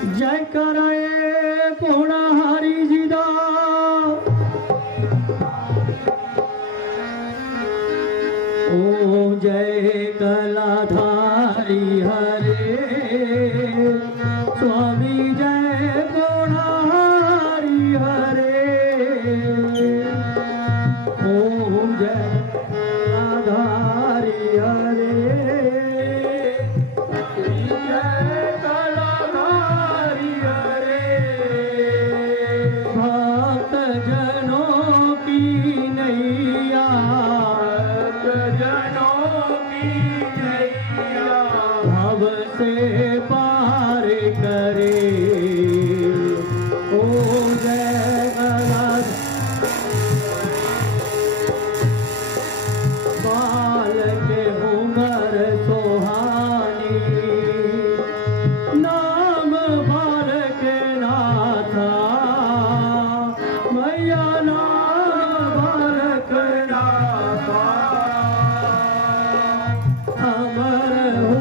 जय करे पूर्ण हरि जी दा ओम जय कलाधारी हरे स्वामी जय पूर्ण हरि हरे ओम जय कलाधारी हरे भव से पार करे ओ जय बाल के उमर सोहानी नाम भर के नाथा मैया नाम भर के नाथा अमर हो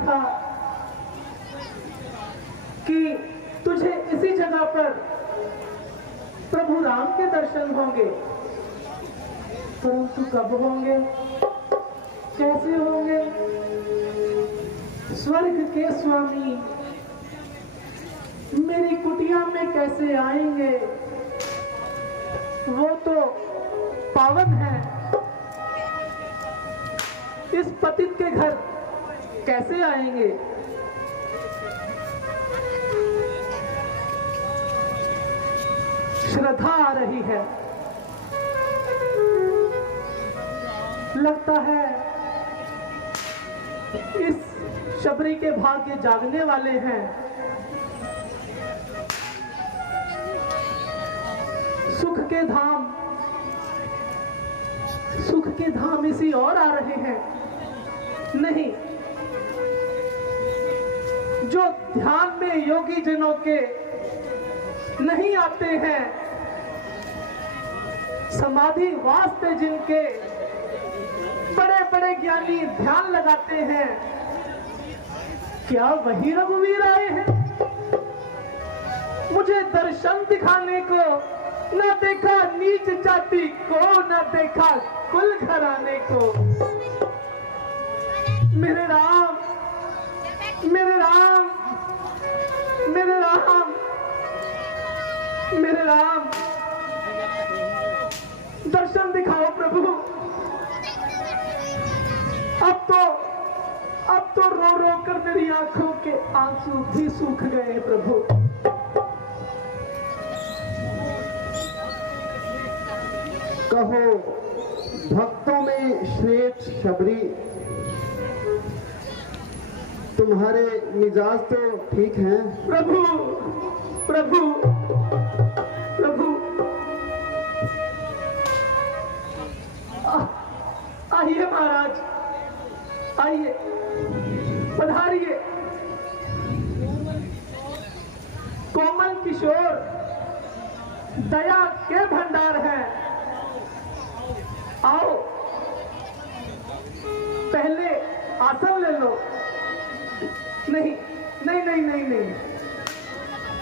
था कि तुझे इसी जगह पर प्रभु राम के दर्शन होंगे, परंतु कब होंगे, कैसे होंगे? स्वर्ग के स्वामी मेरी कुटिया में कैसे आएंगे? वो तो पावन है, इस पतित के घर कैसे आएंगे? श्रद्धा आ रही है, लगता है इस शबरी के भाग्य जागने वाले हैं। सुख के धाम इसी और आ रहे हैं। नहीं, जो ध्यान में योगी जनों के नहीं आते हैं, समाधि वास्ते जिनके बड़े बड़े ज्ञानी ध्यान लगाते हैं, क्या वही रघुवीर आए हैं? मुझे दर्शन दिखाने को, न देखा नीच जाति को, न देखा कुल घराने को। मेरे राम, मेरे राम, मेरे राम, मेरे राम, दर्शन दिखाओ प्रभु। अब तो रो रो कर मेरी आंखों के आंसू भी सूख गए प्रभु। कहो भक्तों में श्रेष्ठ शबरी, तुम्हारे मिजाज तो ठीक हैं? प्रभु, प्रभु, प्रभु, आइए महाराज, आइए, पधारिए। कोमल किशोर दया के भंडार हैं। आओ, पहले आसन ले लो। नहीं नहीं नहीं नहीं नहीं,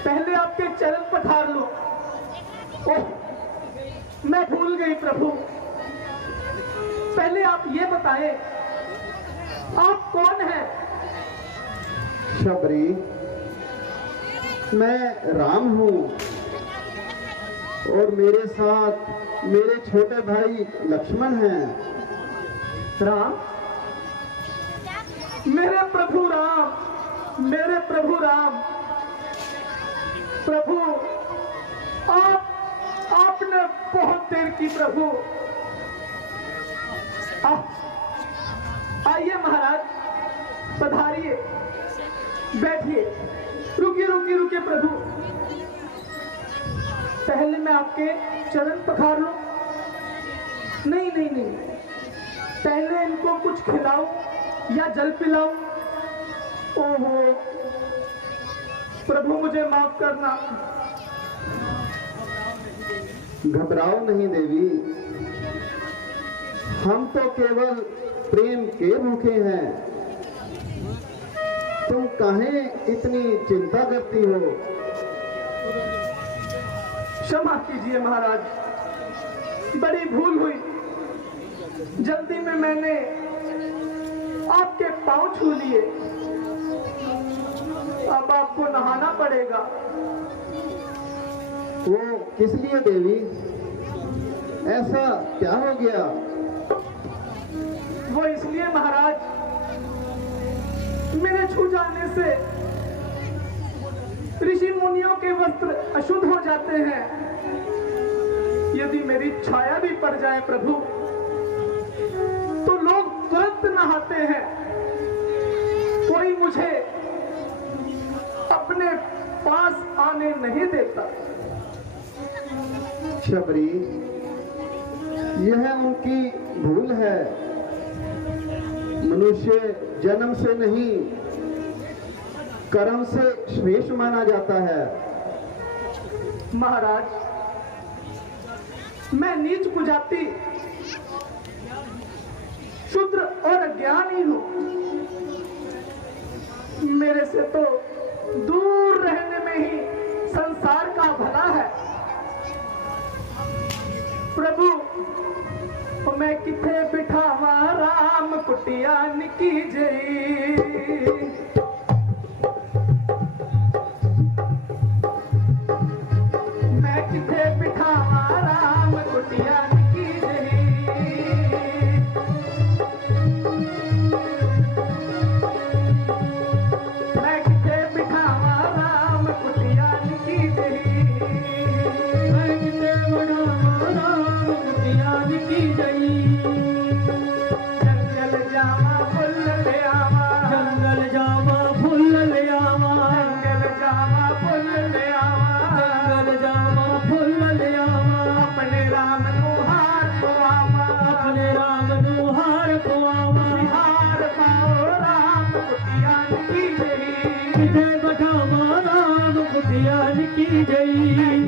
पहले आपके चरण पठार लो। ओह, मैं भूल गई प्रभु। पहले आप ये बताएं, आप कौन हैं? शबरी, मैं राम हूं और मेरे साथ मेरे छोटे भाई लक्ष्मण हैं। राम? मेरे प्रभु राम, मेरे प्रभु राम। प्रभु, आपने बहुत देर की प्रभु। आइए महाराज, पधारिए, बैठिए। रुकिए रुकिए रुकिए प्रभु, पहले मैं आपके चरण पखार लूं। नहीं नहीं नहीं, पहले इनको कुछ खिलाओ या जल पिलाओ। ओहो प्रभु, मुझे माफ करना। घबराओ नहीं देवी, हम तो केवल प्रेम के भूखे हैं। तुम काहे इतनी चिंता करती हो? क्षमा कीजिए महाराज, बड़ी भूल हुई। जल्दी में मैंने आपके पांव छू लिए। अब आपको नहाना पड़ेगा। वो किस लिए देवी? ऐसा क्या हो गया? वो इसलिए महाराज, मेरे छू जाने से ऋषि मुनियों के वस्त्र अशुद्ध हो जाते हैं। यदि मेरी छाया भी पड़ जाए प्रभु, तो लोग तुरंत नहाते हैं। कोई मुझे अपने पास आने नहीं देता। शबरी, यह उनकी भूल है। मनुष्य जन्म से नहीं, कर्म से श्रेष्ठ माना जाता है। महाराज, मैं नीच कुजाती, शूद्र और अज्ञानी हूं। मेरे से तो दूर रहने में ही संसार का भला है। प्रभु, मैं किथे बिठावा राम कुटिया निकी जई। मैं किथे बिठावा राम कुटिया निकी जई। मैं किथे बिठावा राम कुटिया निकी जई। मैं किथे बिठावा राम कुटिया निकी जई। जंगल जावा फुल ले आवा, जंगल जावा फुल ले आवा, जंगल जावा फुल ले आवा, जंगल जावा फुल ले आवा। अपने राम नु हार को आवा, अपने राम नु हार को आवा। हार पाओ राम कुटिया की जई। किथे बिठावा राम कुटिया की जई।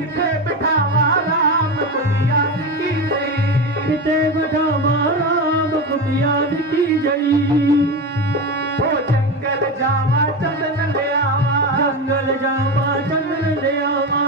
किथे बिठावा राम कुटिया की जई। किथे बिठावा राम कुटिया की जई। ओ जंगल जावा चंदन ले आवा, जंगल जावा चंदन ले आवा,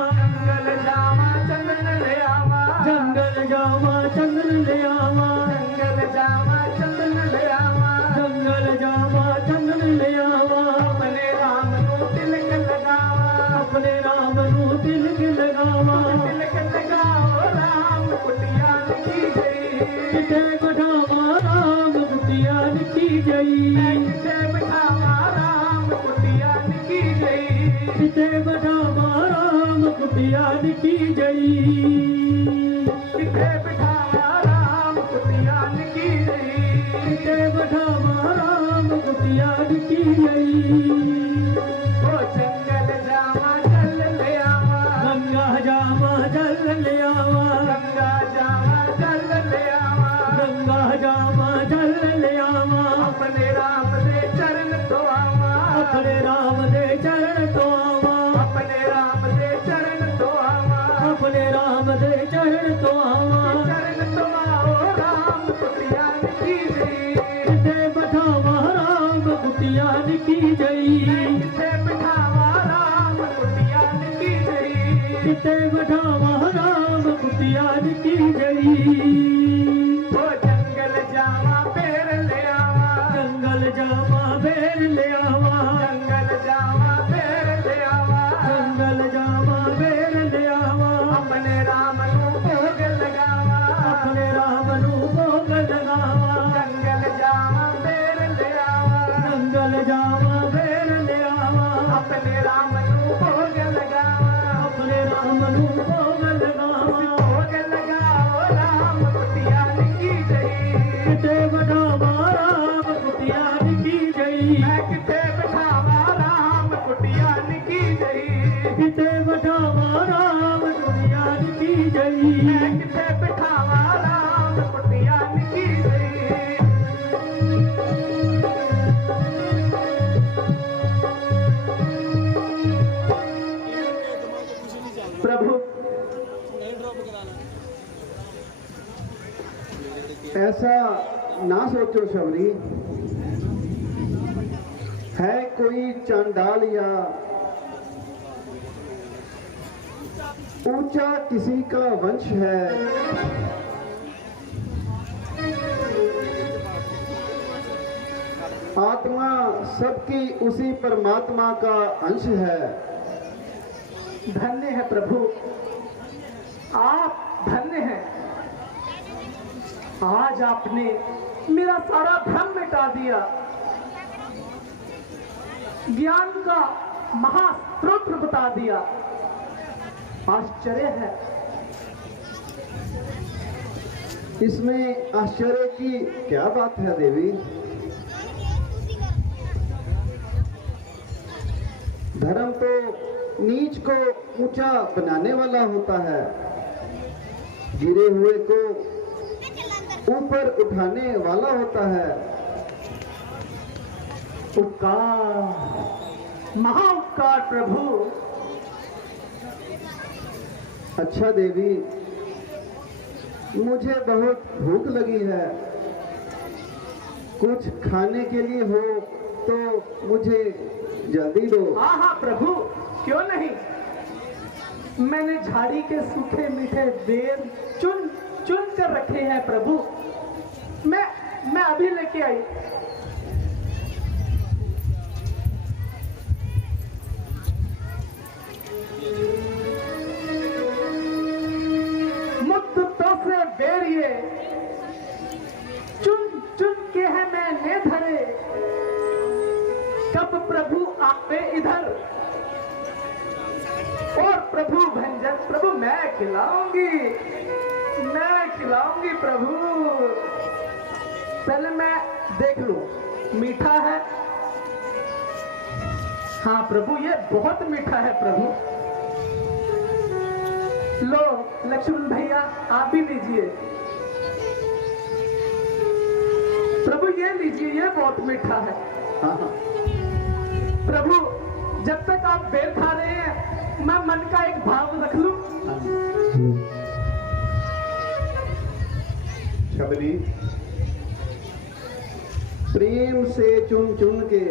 किथे बिठावा राम कुटिया निकी गई, किथे बिठावा राम कुटिया निकी गई। ओ जंगल जावा जल ले आवा, गंगा जावा जल ले आवा, गंगा जावा जल ले आवा, गंगा जावा जल ले आवा। अपने राम दे चरण तो आवा, अपने राम दे चरण तो आवा, अपने राम दे चरण तो आवा, अपने राम दे चरण तो आवा। चरण तो आओ राम कुटिया निकी गई, किथे बिठावा राम कुटिया निकी गई, किथे बिठावा राम कुटिया निकी गई, किथे बिठावा राम कुटिया निकी गई। ओ जंगल जावा बेर ले आवा, जंगल जावा बेर ले आवा, जंगल जावा बेर ले आवा, जंगल जावा बेर ले आवा। अपने राम नू भोग लगावा, अपने राम नू भोग लगावा। जंगल जावा बेर ले आवा, जंगल जावा बेर ले आवा। अपने राम नू भोग लगावा, अपने राम नू भोग लगावा। भोग लगाओ राम कुटिया निकी गई, किथे बिठावा राम कुटिया निकी गई, मैं किथे बिठावा राम कुटिया निकी गई, किथे बिठावा राम कुटिया निकी गई, मैं किथे बिठावा राम कुटिया निकी गई। प्रभु ऐसा ना सोचो शबरी, है कोई चांडाल या ऊंचा किसी का वंश है। आत्मा सबकी उसी परमात्मा का अंश है। धन्य है प्रभु, आप धन्य हैं। आज आपने मेरा सारा भ्रम मिटा दिया, ज्ञान का महास्त्रोत बता दिया। आश्चर्य है। इसमें आश्चर्य की क्या बात है देवी? धर्म तो नीच को ऊंचा बनाने वाला होता है, गिरे हुए को ऊपर उठाने वाला होता है। उपकार, महाउपकार प्रभु। अच्छा देवी, मुझे बहुत भूख लगी है, कुछ खाने के लिए हो तो मुझे जल्दी दो। हाँ हाँ प्रभु, क्यों नहीं। मैंने झाड़ी के सूखे मीठे बेर चुन चुन कर रखे हैं प्रभु, मैं अभी लेके आई। मुद्दतों से बेरिए चुन चुन के है मैंने धरे, कब प्रभु आए इधर और प्रभु भंजन। प्रभु मैं खिलाऊंगी प्रभु। पहले मैं देख लूं, मीठा है। हाँ प्रभु, ये बहुत मीठा है प्रभु। लो लक्ष्मण भैया, आप भी लीजिए। प्रभु ये लीजिए, ये बहुत मीठा है। हाँ हाँ। प्रभु जब तक आप बेर खा रहे हैं, मैं मन का एक भाव रख लूं। शबरी, प्रेम से चुन चुन के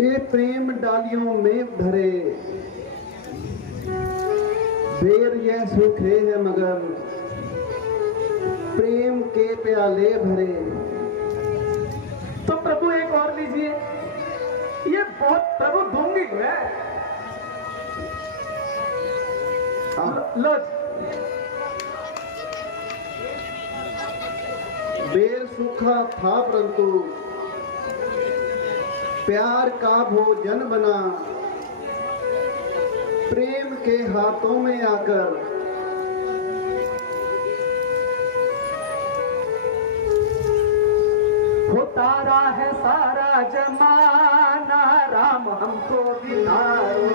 ये प्रेम डालियों में धरे, बेर यह सूखे है मगर प्रेम के प्याले भरे। तो प्रभु एक और लीजिए, ये बहुत प्रभु दूंगी मैं। लो बेर सूखा था परंतु प्यार का भोजन बना, प्रेम के हाथों में आकर तारा है सारा जमाना, राम हमको बितारो।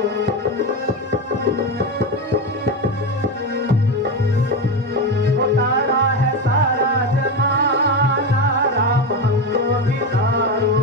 तारा है सारा जमाना, राम हमको बितारो।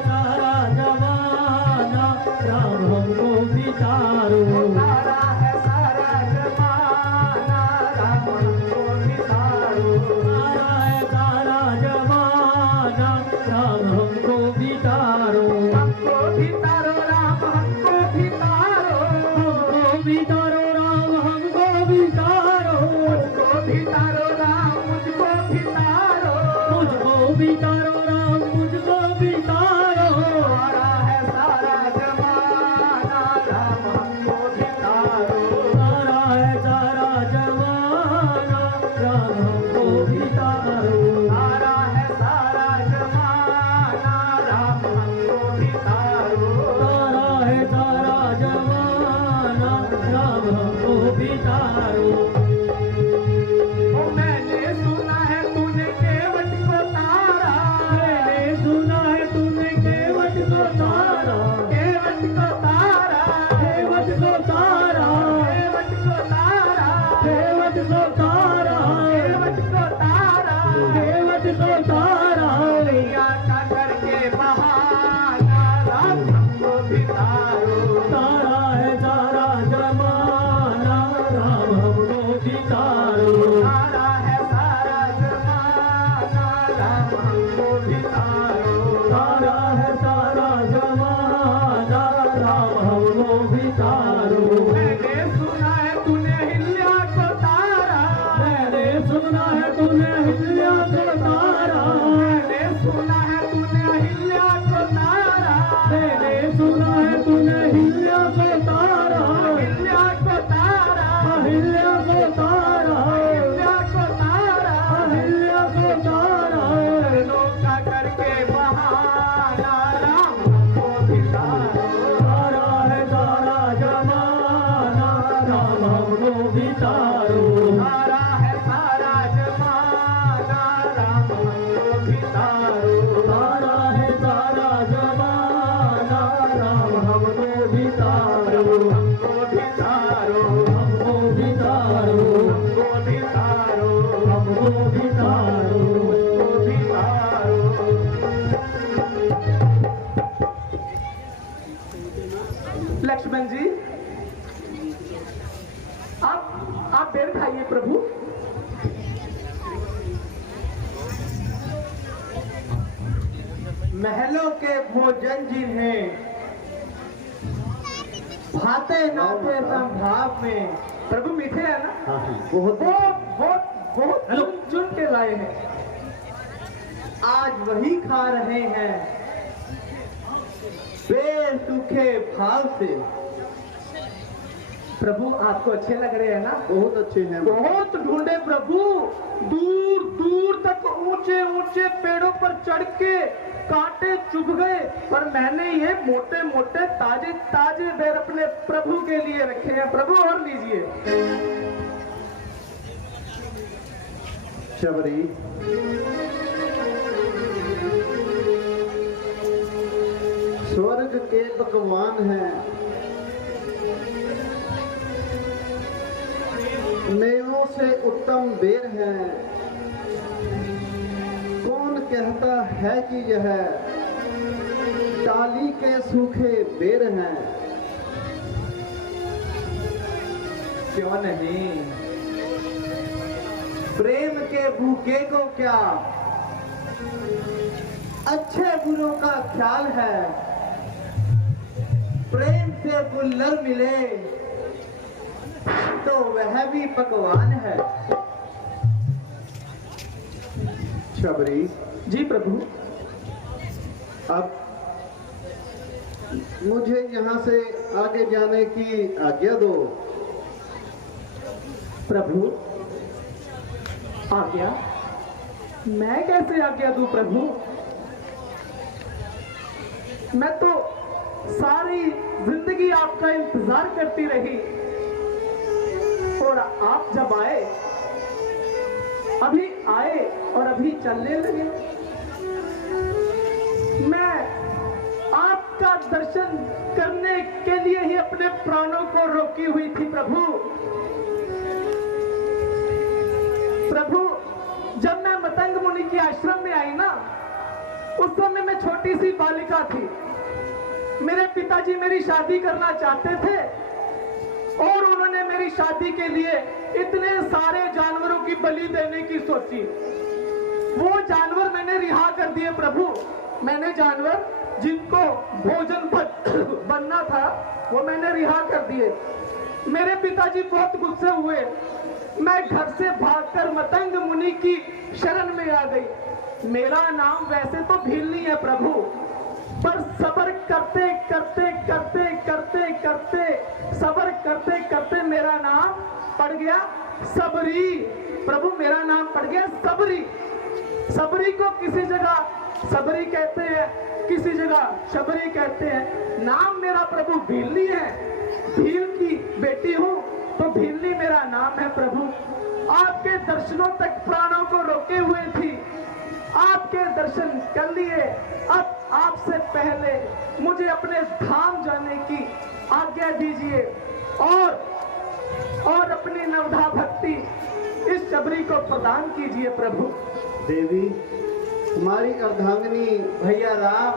सारा जमाना, राम हमको बितारो। तारा है सारा जमाना, राम हमको बितारो। तारा है सारा जमाना, राम हमको बितारो। हमको बितारो राम हमको बितारो। हमको बितारो राम हमको बितारो। मुझको बितारो राम मुझको बितारो। मुझको बितारो राम मुझको बितारो। तारा है सारा जमाना, राम हमको बितारो। तारा है सारा जमाना, राम हमको बितारो। तारा है सारा जमाना, राम हमको बितारो। तारा है सारा जमाना, राम हमको बितारो। मैंने सुना है तूने केवट को तारा। मैंने सुना है तूने केवट को तारा। केवट को तारा। केवट को तारा। केवट को तारा। केवट को तारा। केवट को तारा। केवट को तारा। लिया का करके बहाना, राम हमको बितारो। तारा है सारा जमाना, राम हमको बितारो। तारा है सारा जमाना, राम हमको बितारो। तारा है सारा जमाना, राम हमको बितारो। मैंने सुना है तूने हिल्या को तारा। मैंने सुना है तूने हिल्या को तारा। मैंने सुना है तूने हिल्या को तारा। मैंने सुना है तूने हिल्या को तारा। हिल्या को तारा। हिल्या को तारा। हिल्या को तारा। हिल्या को तारा। नौका करके बहाना, राम हमको बितारो। तारा है सारा जमाना, राम हमको बितारो। तारा है सारा जमाना, राम हमको बितारो। तारा है सारा जमाना, राम हमको बितारो। हमको बितारो। हमको बितारो। हमको बितारो। हमको बितारो। हमको बितारो। लक्ष्मण जी, आप बेर खाइए प्रभु। महलों के भोजन जिन्हें भाते नाते संभाव में। प्रभु मीठे है ना? बहुत बहुत चुन के लाए हैं। आज वही खा रहे हैं बेसूखे भाव से। प्रभु आपको अच्छे लग रहे हैं ना? बहुत अच्छे हैं। बहुत ढूंढे प्रभु, दूर दूर तक ऊंचे ऊंचे पेड़ों पर चढ़ के कांटे चुभ गए, पर मैंने ये मोटे मोटे ताजे ताजे बेर अपने प्रभु के लिए रखे हैं। प्रभु और लीजिए। शबरी, स्वर्ग के पकवान हैं, मेवों से उत्तम बेर हैं। कौन कहता है कि यह टाली के सूखे बेर हैं? क्यों नहीं, प्रेम के भूखे को क्या अच्छे बुरों का ख्याल है। प्रेम से गुल्लर मिले तो वह भी पकवान है। शबरी जी प्रभु। अब मुझे यहाँ से आगे जाने की आज्ञा दो। प्रभु आज्ञा? मैं कैसे आज्ञा दूं प्रभु? मैं तो सारी जिंदगी आपका इंतजार करती रही और आप जब आए, अभी आए और अभी चलने लगे। मैं आपका दर्शन करने के लिए ही अपने प्राणों को रोकी हुई थी प्रभु। प्रभु, जब मैं मतंग मुनि के आश्रम में आई ना, उस समय मैं छोटी सी बालिका थी। मेरे पिताजी मेरी शादी करना चाहते थे और उन्होंने मेरी शादी के लिए इतने सारे जानवरों की बलि देने की सोची। वो जानवर मैंने रिहा कर दिए प्रभु। मैंने जानवर जिनको भोजन बनना था वो मैंने रिहा कर दिए। मेरे पिताजी बहुत गुस्से हुए। मैं घर से भागकर मतंग मुनि की शरण में आ गई। मेरा नाम वैसे तो भील नहीं है प्रभु, पर सब्र करते करते करते करते करते सब्र करते करते मेरा नाम पड़ गया सबरी। प्रभु, मेरा नाम पड़ गया सबरी। सबरी को किसी जगह सबरी कहते हैं, किसी जगह शबरी कहते हैं। नाम मेरा प्रभु भीलनी है। भील की बेटी हूँ तो भीलनी मेरा नाम है प्रभु। आपके दर्शनों तक प्राणों को रोके हुए थी, आपके दर्शन कर लिए। अब आपसे पहले मुझे अपने धाम जाने की आज्ञा दीजिए और अपनी नवधा भक्ति इस शबरी को प्रदान कीजिए प्रभु। देवी, हमारी अर्धांगिनी भैया राम,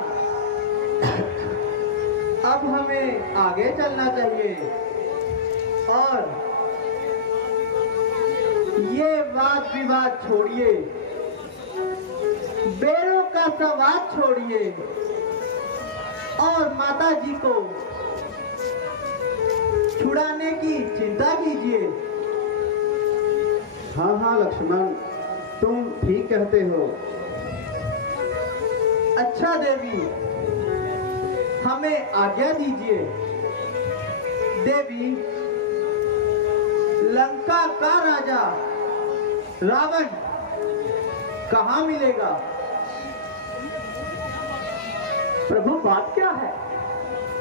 अब हमें आगे चलना चाहिए और ये वाद विवाद छोड़िए, बेरों का संवाद छोड़िए और माता जी को छुड़ाने की चिंता कीजिए। हाँ हाँ लक्ष्मण, तुम ठीक कहते हो। अच्छा देवी, हमें आज्ञा दीजिए। देवी, लंका का राजा रावण कहाँ मिलेगा? प्रभु, बात क्या है?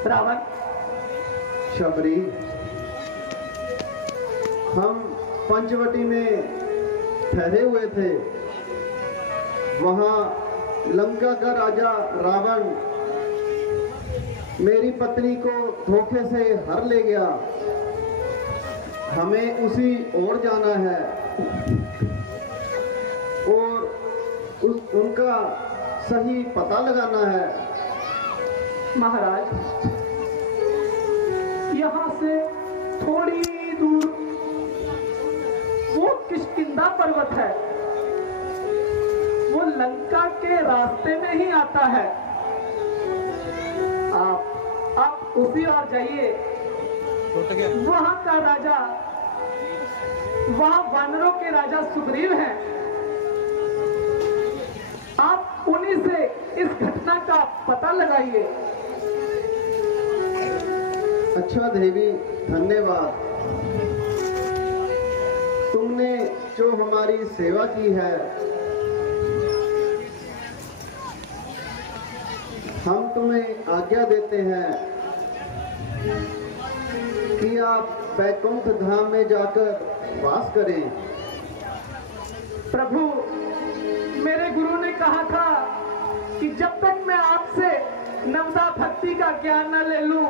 रावण? शबरी, हम पंचवटी में ठहरे हुए थे। वहां लंका का राजा रावण मेरी पत्नी को धोखे से हर ले गया। हमें उसी ओर जाना है और उनका सही पता लगाना है। महाराज, यहाँ से थोड़ी दूर वो किष्किंधा पर्वत है, वो लंका के रास्ते में ही आता है। आप उसी ओर जाइए। वहां का राजा, वहां वानरों के राजा सुग्रीव हैं। आप उन्हीं से इस घटना का पता लगाइए। अच्छा देवी, धन्यवाद। तुमने जो हमारी सेवा की है, हम तुम्हें आज्ञा देते हैं कि आप बैकुंठ धाम में जाकर वास करें। प्रभु, मेरे गुरु ने कहा था कि जब तक मैं आपसे नवदा भक्ति का ज्ञान न ले लूं,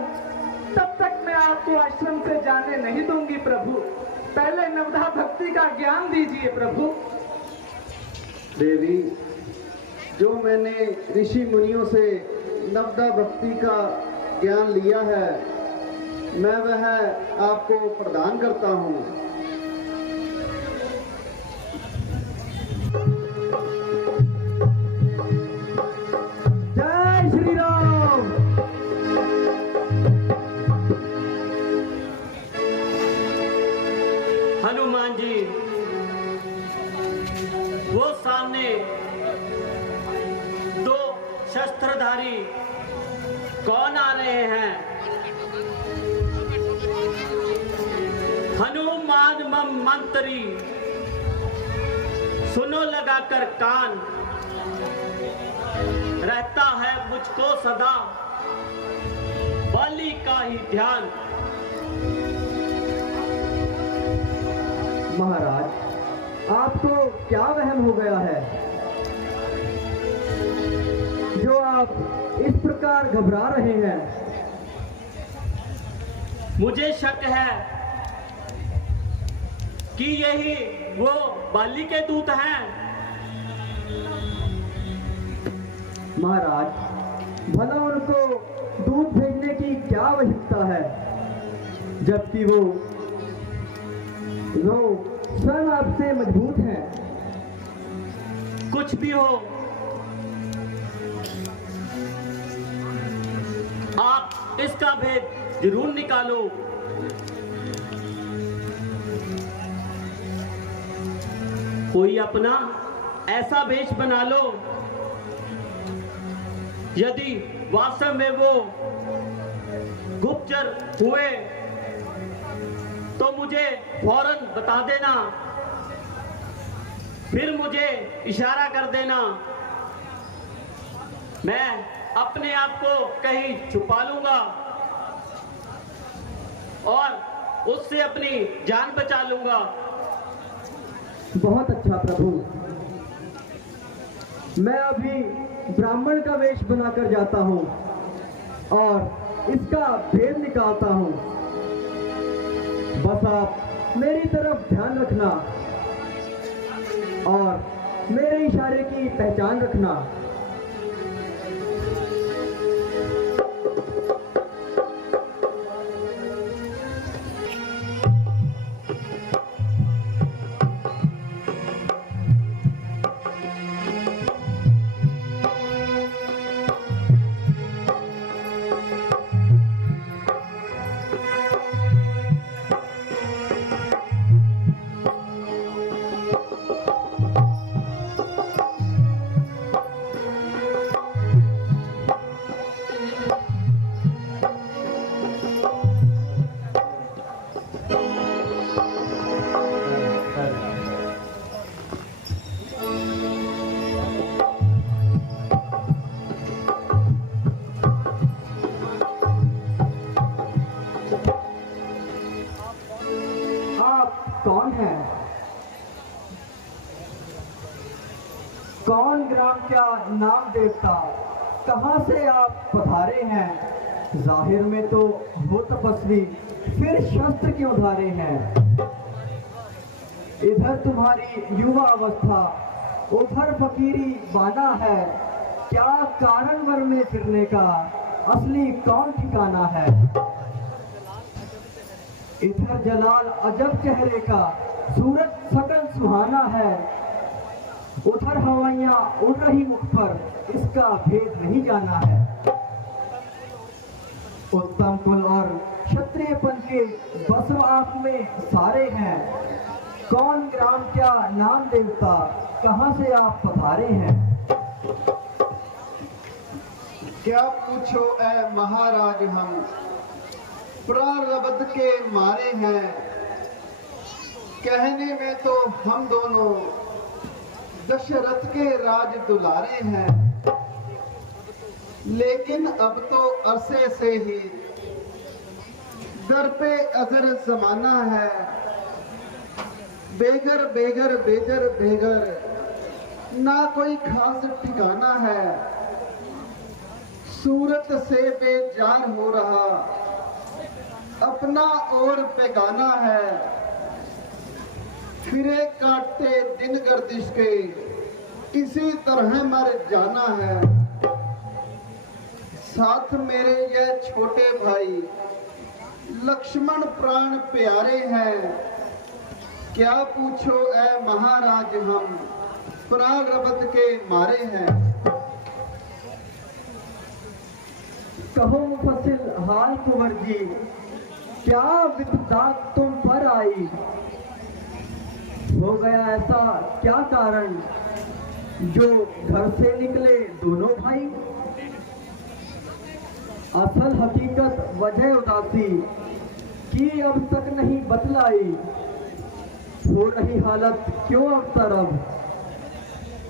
तब तक मैं आपको आश्रम से जाने नहीं दूंगी। प्रभु, पहले नवदा भक्ति का ज्ञान दीजिए प्रभु। देवी, जो मैंने ऋषि मुनियों से नवदा भक्ति का ज्ञान लिया है, मैं वह आपको प्रदान करता हूँ। जय श्री राम। हनुमान जी, वो सामने दो शस्त्रधारी कौन आ रहे हैं? हनुमान मंत्री, सुनो लगाकर कान, रहता है मुझको सदा का ही ध्यान। महाराज, आपको क्या वहम हो गया है जो आप इस प्रकार घबरा रहे हैं? मुझे शक है कि यही वो बाली के दूत हैं। महाराज, भला उनको दूध भेजने की क्या आवश्यकता है, जबकि वो स्वयं आपसे मजबूत हैं। कुछ भी हो, आप इसका भेद जरूर निकालो। कोई अपना ऐसा वेश बना लो, यदि वास्तव में वो गुप्तचर हुए तो मुझे फौरन बता देना, फिर मुझे इशारा कर देना। मैं अपने आप को कहीं छुपा लूंगा और उससे अपनी जान बचा लूंगा। बहुत अच्छा प्रभु, मैं अभी ब्राह्मण का वेश बनाकर जाता हूँ और इसका भेद निकालता हूँ। बस आप मेरी तरफ ध्यान रखना और मेरे इशारे की पहचान रखना। कौन है? कौन ग्राम का नाम देवता? कहाँ से आप पधारे हैं? जाहिर में तो हो तपस्वी, फिर शस्त्र क्यों धारे हैं? इधर तुम्हारी युवा अवस्था, उधर फकीरी बाना है। क्या कारण वर में फिरने का असली कौन ठिकाना है? इधर जलाल अजब चेहरे का, सूरत सकल सुहाना है। उधर हवाइयां उड़ रही मुख पर, इसका भेद नहीं जाना है। उत्तम कुल और क्षत्रियपन के बसव आप में सारे हैं। कौन ग्राम क्या नाम देवता? कहाँ से आप पधारे हैं? क्या पूछो ऐ महाराज, हम प्रारब्ध के मारे हैं। कहने में तो हम दोनों दशरथ के राज दुलारे हैं, लेकिन अब तो अरसे से ही दर पे अजर जमाना है। बेगर बेगर बेजर बेगर, ना कोई खास ठिकाना है। सूरत से बेजान हो रहा, अपना और बेगाना है। फिरे काटते दिन गर्दिश के, इसी तरह मर जाना है। साथ मेरे ये छोटे भाई लक्ष्मण प्राण प्यारे हैं। क्या पूछो ऐ महाराज, हम प्रारब्ध के मारे हैं। कहो मुफस्सिल हाल कुंवर जी, क्या विपदा तुम पर आई? हो गया ऐसा क्या कारण जो घर से निकले दोनों भाई? असल हकीकत वजह उदासी की अब तक नहीं बतलाई। हो रही हालत क्यों अब तरब,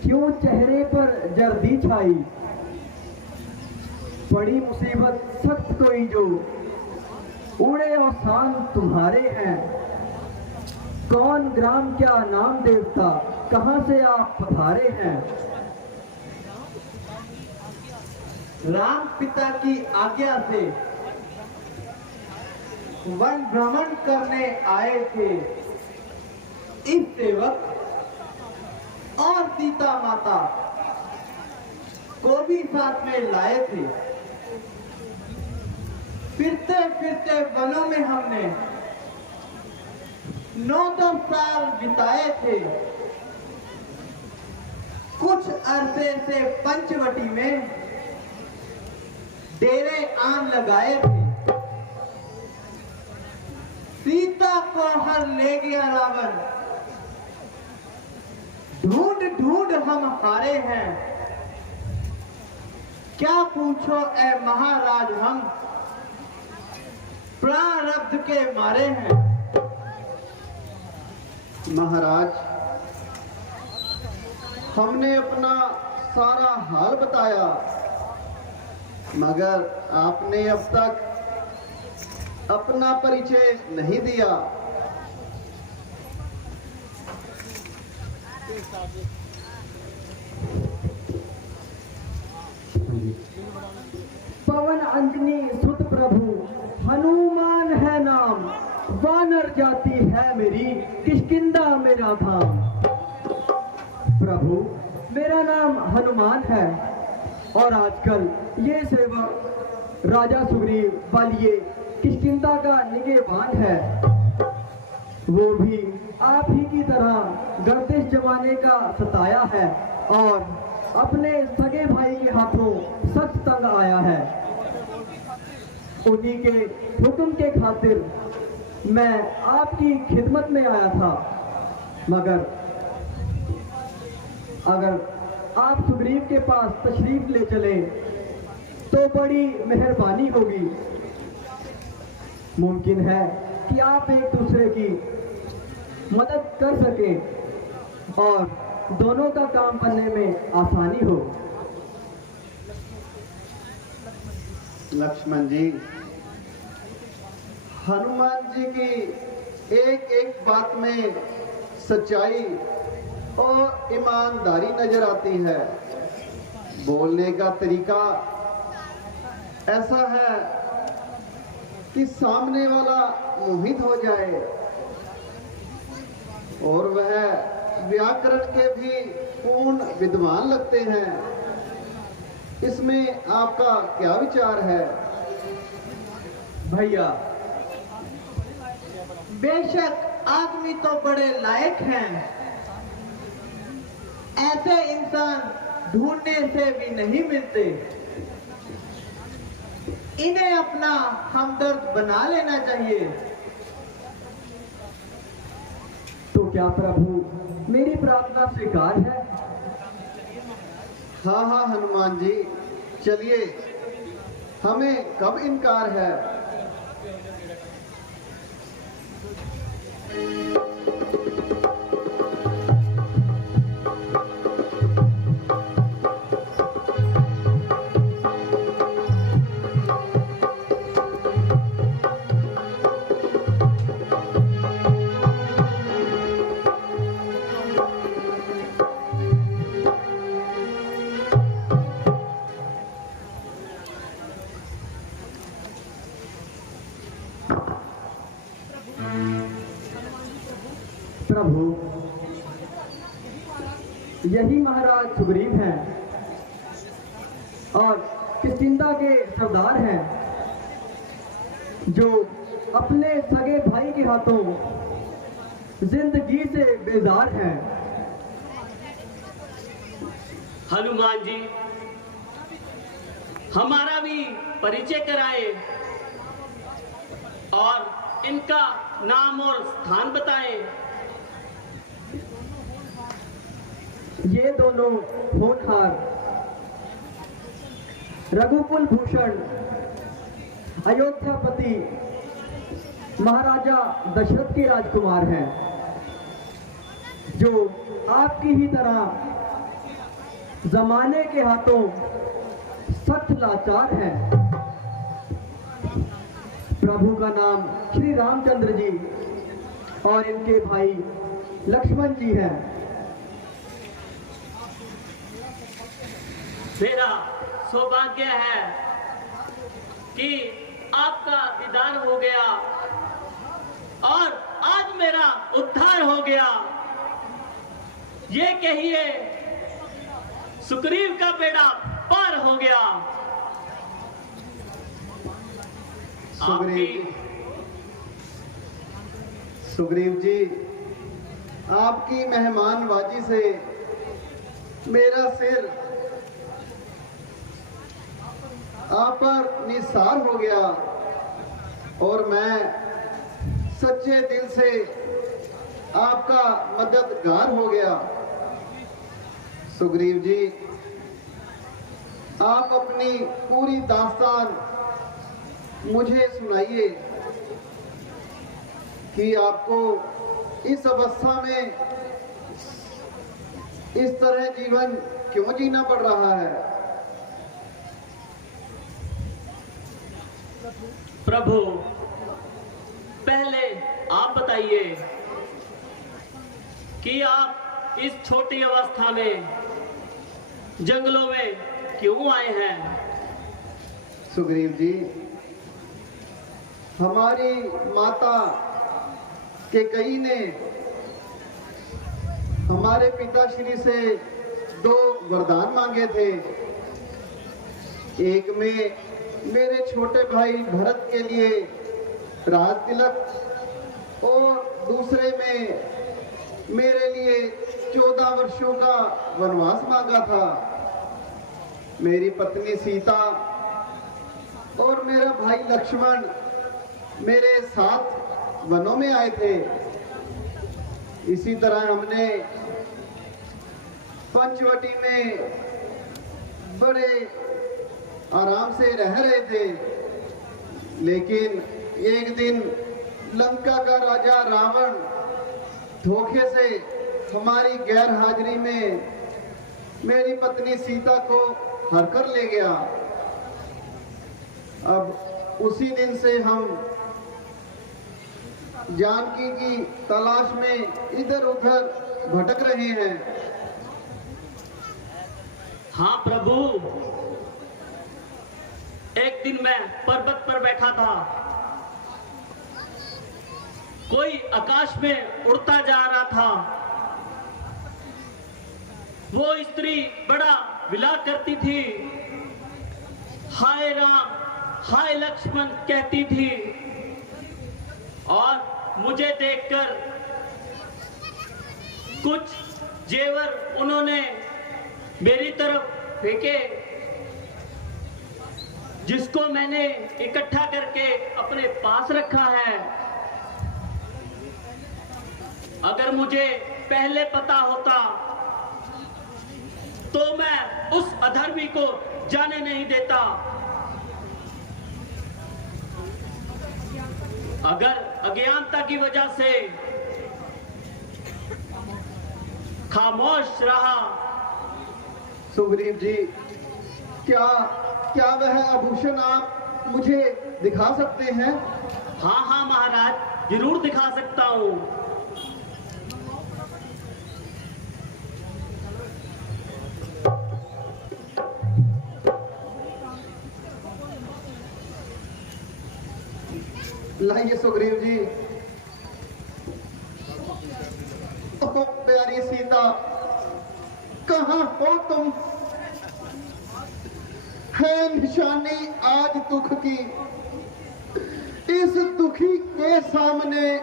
क्यों चेहरे पर जर्दी छाई? बड़ी मुसीबत सख्त कोई जो उड़े और शान तुम्हारे हैं। कौन ग्राम क्या नाम देवता, कहां से आप पधारे हैं। राम पिता की आज्ञा से वन भ्रमण करने आए थे। इस सेवक और सीता माता को भी साथ में लाए थे। फिरते फिरते वनों में हमने 9-10 साल बिताए थे। कुछ अरसे से पंचवटी में डेरे आन लगाए थे। सीता को हर ले गया रावण, ढूंढ ढूंढ हम हारे हैं। क्या पूछो ए महाराज, हम प्रारब्ध के मारे हैं। महाराज, हमने अपना सारा हाल बताया, मगर आपने अब तक अपना परिचय नहीं दिया। पवन अंजनी सुत प्रभु, हनुमान है नाम। वानर जाति है मेरी, किष्किंधा मेरा धाम। प्रभु, मेरा नाम हनुमान है और आजकल ये सेवक राजा सुग्रीव बलिए किष्किंधा का निगहबान है। वो भी आप ही की तरह गर्दिश जमाने का सताया है और अपने सगे भाई के हाथों सख्त तंग आया है। उन्हीं के हुक्म के खातिर मैं आपकी खिदमत में आया था, मगर अगर आप सुग्रीव के पास तशरीफ ले चले तो बड़ी मेहरबानी होगी। मुमकिन है कि आप एक दूसरे की मदद कर सकें और दोनों का काम करने में आसानी हो। लक्ष्मण जी, हनुमान जी की एक एक बात में सच्चाई और ईमानदारी नजर आती है। बोलने का तरीका ऐसा है कि सामने वाला मोहित हो जाए, और वह व्याकरण के भी पूर्ण विद्वान लगते हैं। इसमें आपका क्या विचार है? भैया, बेशक आदमी तो बड़े लायक हैं, ऐसे इंसान ढूंढने से भी नहीं मिलते। इन्हें अपना हमदर्द बना लेना चाहिए। तो क्या प्रभु मेरी प्रार्थना स्वीकार है? हाँ हाँ हनुमान जी, चलिए, हमें कब इनकार है। प्रभु, यही महाराज सुग्रीव हैं और किष्किंधा के सरदार हैं, जो अपने सगे भाई के हाथों जिंदगी से बेजार हैं। हनुमान जी, हमारा भी परिचय कराए और इनका नाम और स्थान बताएं। ये दोनों होनहार रघुकुल भूषण अयोध्यापति महाराजा दशरथ के राजकुमार हैं, जो आपकी ही तरह जमाने के हाथों सख्त लाचार हैं। प्रभु का नाम श्री रामचंद्र जी और इनके भाई लक्ष्मण जी हैं। मेरा सौभाग्य है कि आपका दीदार हो गया और आज मेरा उद्धार हो गया। ये कहिए सुग्रीव का बेड़ा पार हो गया। सुग्रीव जी, आपकी मेहमानबाजी से मेरा सिर आप पर निसार हो गया और मैं सच्चे दिल से आपका मददगार हो गया। सुग्रीव जी, आप अपनी पूरी दास्तान मुझे सुनाइए कि आपको इस अवस्था में इस तरह जीवन क्यों जीना पड़ रहा है। प्रभु, पहले आप बताइए कि आप इस छोटी अवस्था में जंगलों में क्यों आए हैं। सुग्रीव जी, हमारी माता कैकेयी ने हमारे पिताश्री से 2 वरदान मांगे थे। एक में मेरे छोटे भाई भरत के लिए राज तिलक और दूसरे में मेरे लिए 14 वर्षों का वनवास मांगा था। मेरी पत्नी सीता और मेरा भाई लक्ष्मण मेरे साथ वनों में आए थे। इसी तरह हमने पंचवटी में बड़े आराम से रह रहे थे, लेकिन एक दिन लंका का राजा रावण धोखे से हमारी गैर हाजिरी में मेरी पत्नी सीता को हर कर ले गया। अब उसी दिन से हम जानकी की तलाश में इधर उधर भटक रहे हैं। हाँ प्रभु, एक दिन मैं पर्वत पर बैठा था, कोई आकाश में उड़ता जा रहा था। वो स्त्री बड़ा विलाप करती थी, हाय राम हाय लक्ष्मण कहती थी और मुझे देखकर कुछ जेवर उन्होंने मेरी तरफ फेंके, जिसको मैंने इकट्ठा करके अपने पास रखा है। अगर मुझे पहले पता होता तो मैं उस अधर्मी को जाने नहीं देता। अगर अज्ञानता की वजह से खामोश रहा। सुग्रीव जी, क्या वह आभूषण आप मुझे दिखा सकते हैं? हाँ हाँ महाराज, जरूर दिखा सकता हूं। लाइए सुग्रीव जी। ओ प्यारी सीता, कहाँ हो तुम? है निशानी आज दुख की, इस दुखी के सामने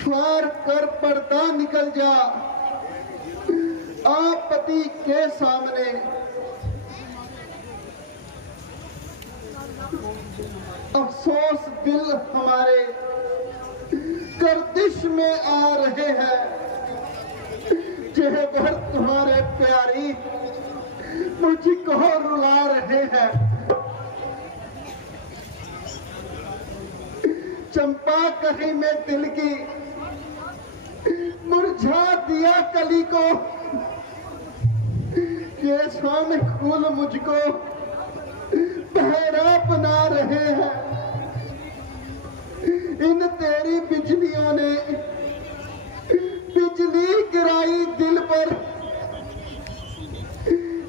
फाड़ कर पर्दा निकल जा। आप पति के सामने अफसोस दिल हमारे गर्दिश में आ रहे हैं। चेहर तुम्हारे प्यारी मुझको रुला रहे हैं। चंपा कहीं में दिल की मुरझा दिया कली को, ये शान फूल मुझको अंधेरा अपना रहे हैं। इन तेरी बिजलियों ने बिजली गिराई दिल पर।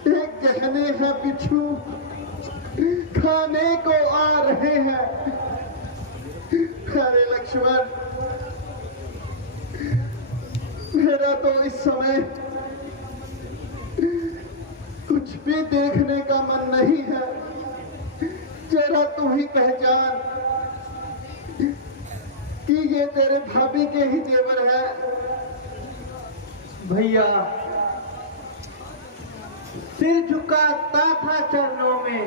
एक गहने हैं बिच्छू खाने को आ रहे हैं। अरे लक्ष्मण, मेरा तो इस समय कुछ भी देखने का मन नहीं है। जरा तू ही पहचान कि ये तेरे भाभी के ही जेवर है। भैया, सिर झुकाता था चरणों में,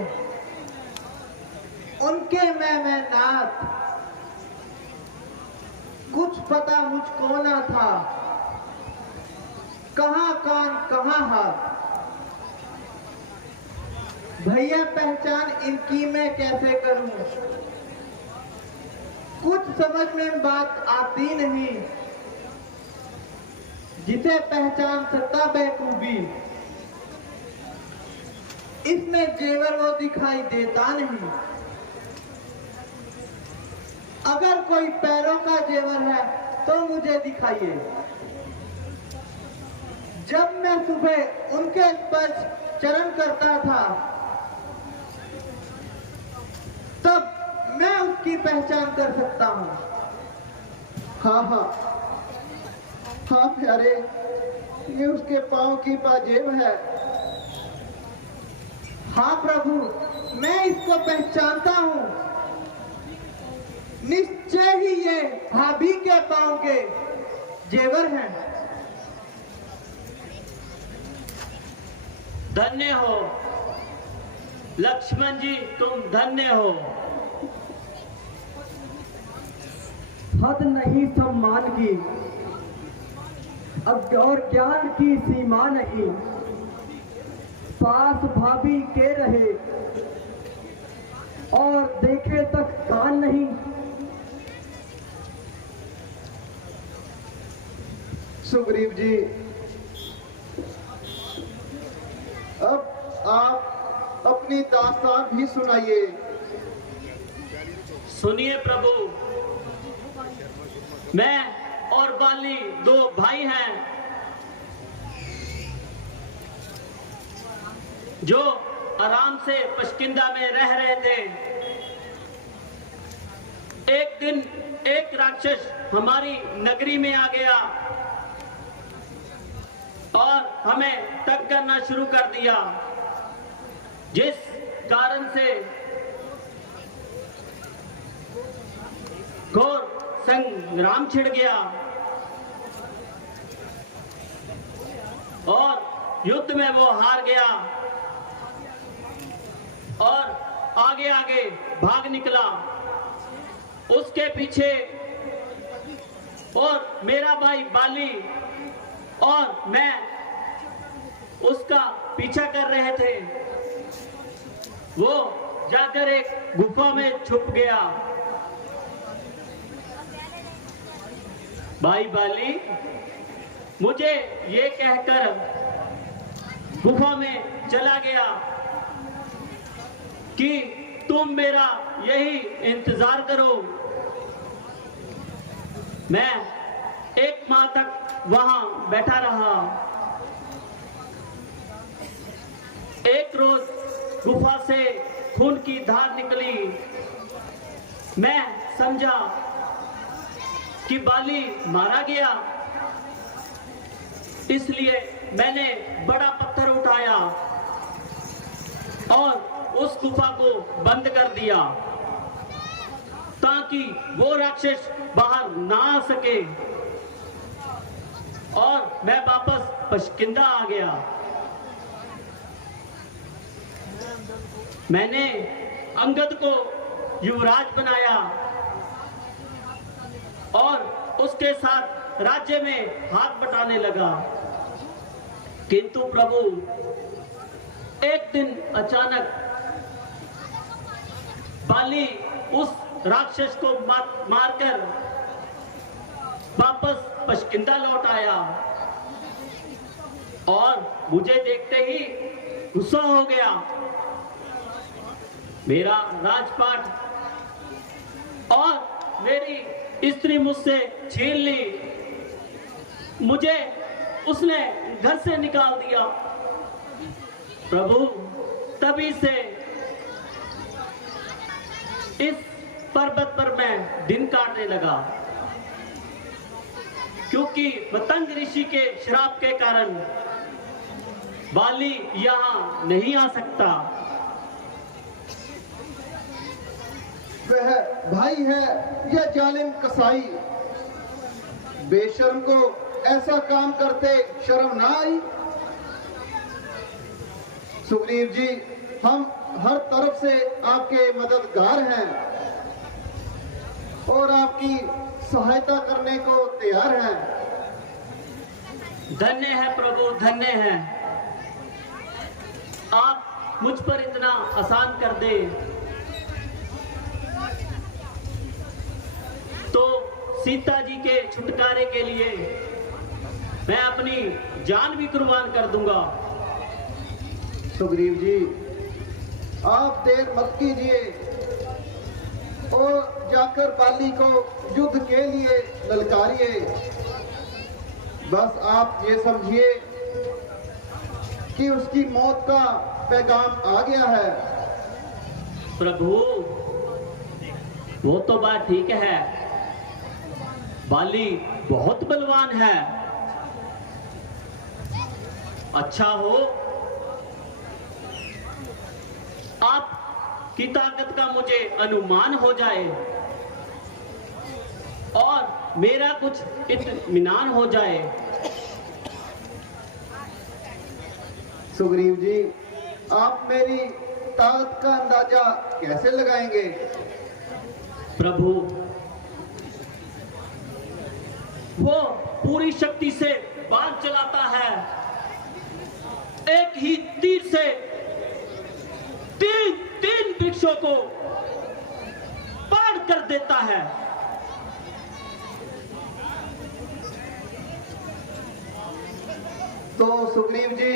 उनके मैं नाथ। कुछ पता मुझको ना था, कहां कान कहां हाथ। भैया, पहचान इनकी मैं कैसे करूं? कुछ समझ में बात आती नहीं। जिसे पहचान सकता बेखूबी, इसमें जेवर वो दिखाई देता नहीं। अगर कोई पैरों का जेवर है तो मुझे दिखाइए। जब मैं सुबह उनके स्पर्श चरण करता था, तब मैं उसकी पहचान कर सकता हूं। हाँ हाँ हाँ प्यारे, ये उसके पांव की पाजेब है। हाँ प्रभु, मैं इसको पहचानता हूं। निश्चय ही ये भाभी के पांव के जेवर हैं। धन्य हो लक्ष्मण जी, तुम धन्य हो। हद नहीं सम्मान की, अब और ज्ञान की सीमा नहीं। पास भाभी के रहे और देखे तक कान नहीं। सुग्रीव जी, अब आप अपनी दास्तान भी सुनाइए। सुनिए प्रभु, मैं और बाली दो भाई हैं जो आराम से पशकिंदा में रह रहे थे। एक दिन एक राक्षस हमारी नगरी में आ गया और हमें तंग करना शुरू कर दिया, जिस कारण से घोर संग्राम छिड़ गया और युद्ध में वो हार गया और आगे आगे भाग निकला। उसके पीछे और मेरा भाई बाली और मैं उसका पीछा कर रहे थे। वो जाकर एक गुफा में छुप गया। भाई बाली मुझे ये कहकर गुफा में चला गया कि तुम मेरा यही इंतजार करो। मैं एक माह तक वहां बैठा रहा। एक रोज गुफा से खून की धार निकली। मैं समझा कि बाली मारा गया, इसलिए मैंने बड़ा पत्थर उठाया और उस गुफा को बंद कर दिया ताकि वो राक्षस बाहर ना आ सके, और मैं वापस पशकिंदा आ गया। मैंने अंगद को युवराज बनाया और उसके साथ राज्य में हाथ बटाने लगा। किंतु प्रभु, एक दिन अचानक बाली उस राक्षस को मारकर वापस पशकिंदा लौट आया और मुझे देखते ही गुस्सा हो गया। मेरा राजपाट और मेरी स्त्री मुझसे छीन ली। मुझे उसने घर से निकाल दिया। प्रभु, तभी से इस पर्वत पर मैं दिन काटने लगा, क्योंकि मतंग ऋषि के श्राप के कारण बाली यहाँ नहीं आ सकता। वह भाई है या जालिम कसाई, बेशर्म को ऐसा काम करते शर्म ना आई। सुग्रीव जी, हम हर तरफ से आपके मददगार हैं और आपकी सहायता करने को तैयार हैं। धन्य है प्रभु, धन्य है। आप मुझ पर इतना आसान कर दे तो सीता जी के छुटकारे के लिए मैं अपनी जान भी कुर्बान कर दूंगा। सुग्रीव जी, आप देर मत कीजिए और जाकर बाली को युद्ध के लिए ललकारिए। बस आप ये समझिए कि उसकी मौत का पैगाम आ गया है। प्रभु, वो तो बात ठीक है, बाली बहुत बलवान है। अच्छा हो आपकी ताकत का मुझे अनुमान हो जाए और मेरा कुछ इत्मीनान हो जाए। सुग्रीव जी, आप मेरी ताकत का अंदाजा कैसे लगाएंगे? प्रभु, वो पूरी शक्ति से बाण चलाता है, एक ही तीर से तीन वृक्षों को पार कर देता है। तो सुग्रीव जी,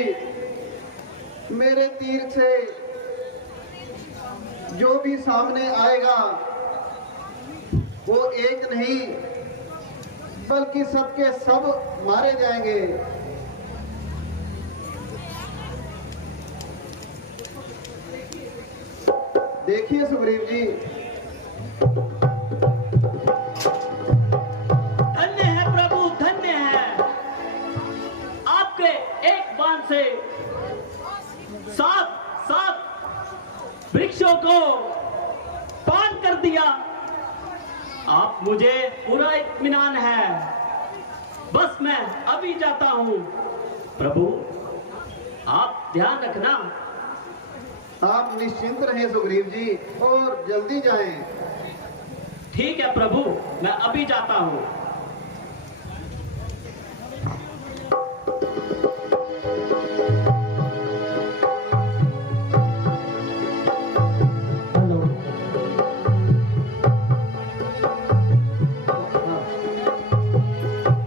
मेरे तीर से जो भी सामने आएगा वो एक नहीं बल्कि सबके सब मारे जाएंगे। देखिए सुग्रीव जी, धन्य है प्रभु, धन्य है। आपके एक बाण से सात वृक्षों को पार कर दिया। आप मुझे पूरा इत्मीनान है। बस मैं अभी जाता हूं। प्रभु, आप ध्यान रखना। आप निश्चिंत रहें सुग्रीव जी और जल्दी जाएं। ठीक है प्रभु, मैं अभी जाता हूं। हेलो।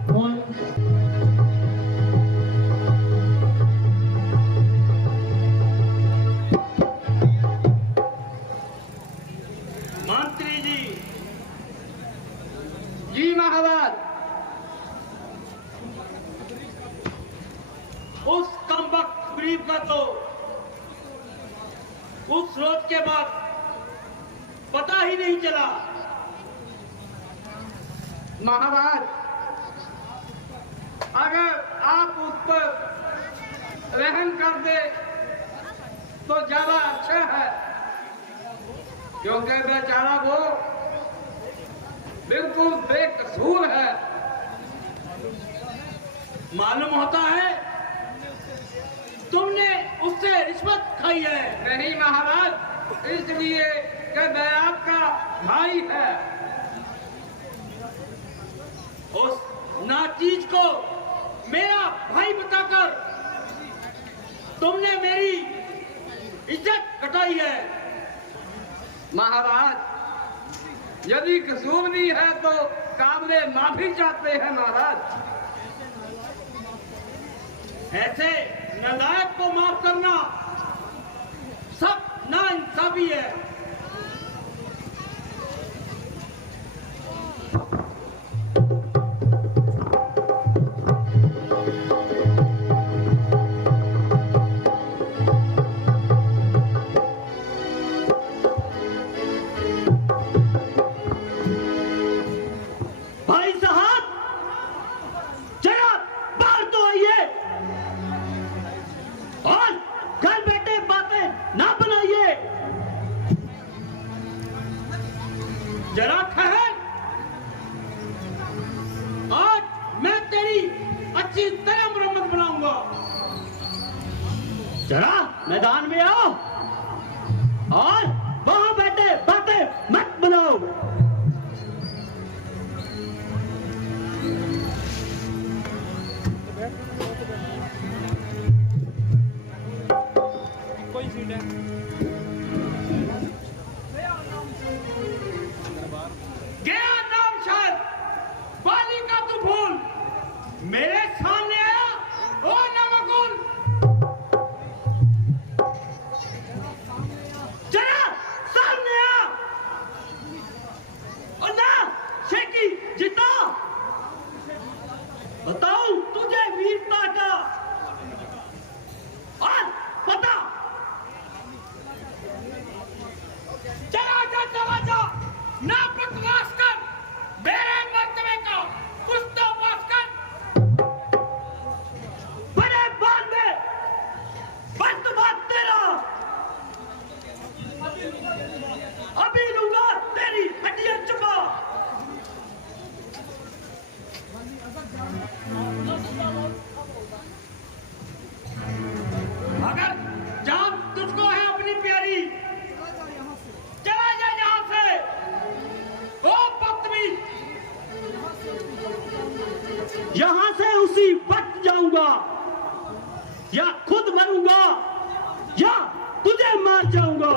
कौन? मंत्री जी। जी महाराज। उस कमबख्त सुग्रीव का तो उस रोज के बाद पता ही नहीं चला। महाराज, अगर आप उस पर रहम कर दे तो ज्यादा अच्छा है, क्योंकि बेचारा वो बिल्कुल बेकसूर है। मालूम होता है तुमने उससे रिश्वत खाई है। नहीं महाराज, इसलिए कि मैं आपका भाई है। उस नाचीज को मेरा भाई बताकर तुमने मेरी इज्जत कटाई है। महाराज, यदि कसूर भी है तो काबले माफी चाहते हैं महाराज। ऐसे नालायक को माफ करना सब नाइंसाफी है। अच्छी तरह मरम्मत बनाऊंगा। जरा मैदान में आओ और वहां बैठे बातें मत बनाओ। कोई सीट है? गया नाम शायद बाली का तू भूल, मेरे सामने आया ओ नमकुल। जरा सामने आ और ना शेकी जिता बताऊं तुझे वीरता का और पता। चला जा ना बकवास कर, मेरे मर्तबे का कुछ तो वास कर। बड़े बाद में बस बात तेरा, अभी लूंगा तेरी हड्डियां चबा। अगर जान तुझको है अपनी प्यारी, चला जा यहां से ओ बदतमीज। यहां से उसी वक्त जाऊंगा, या खुद मरूंगा या तुझे मार जाऊंगा।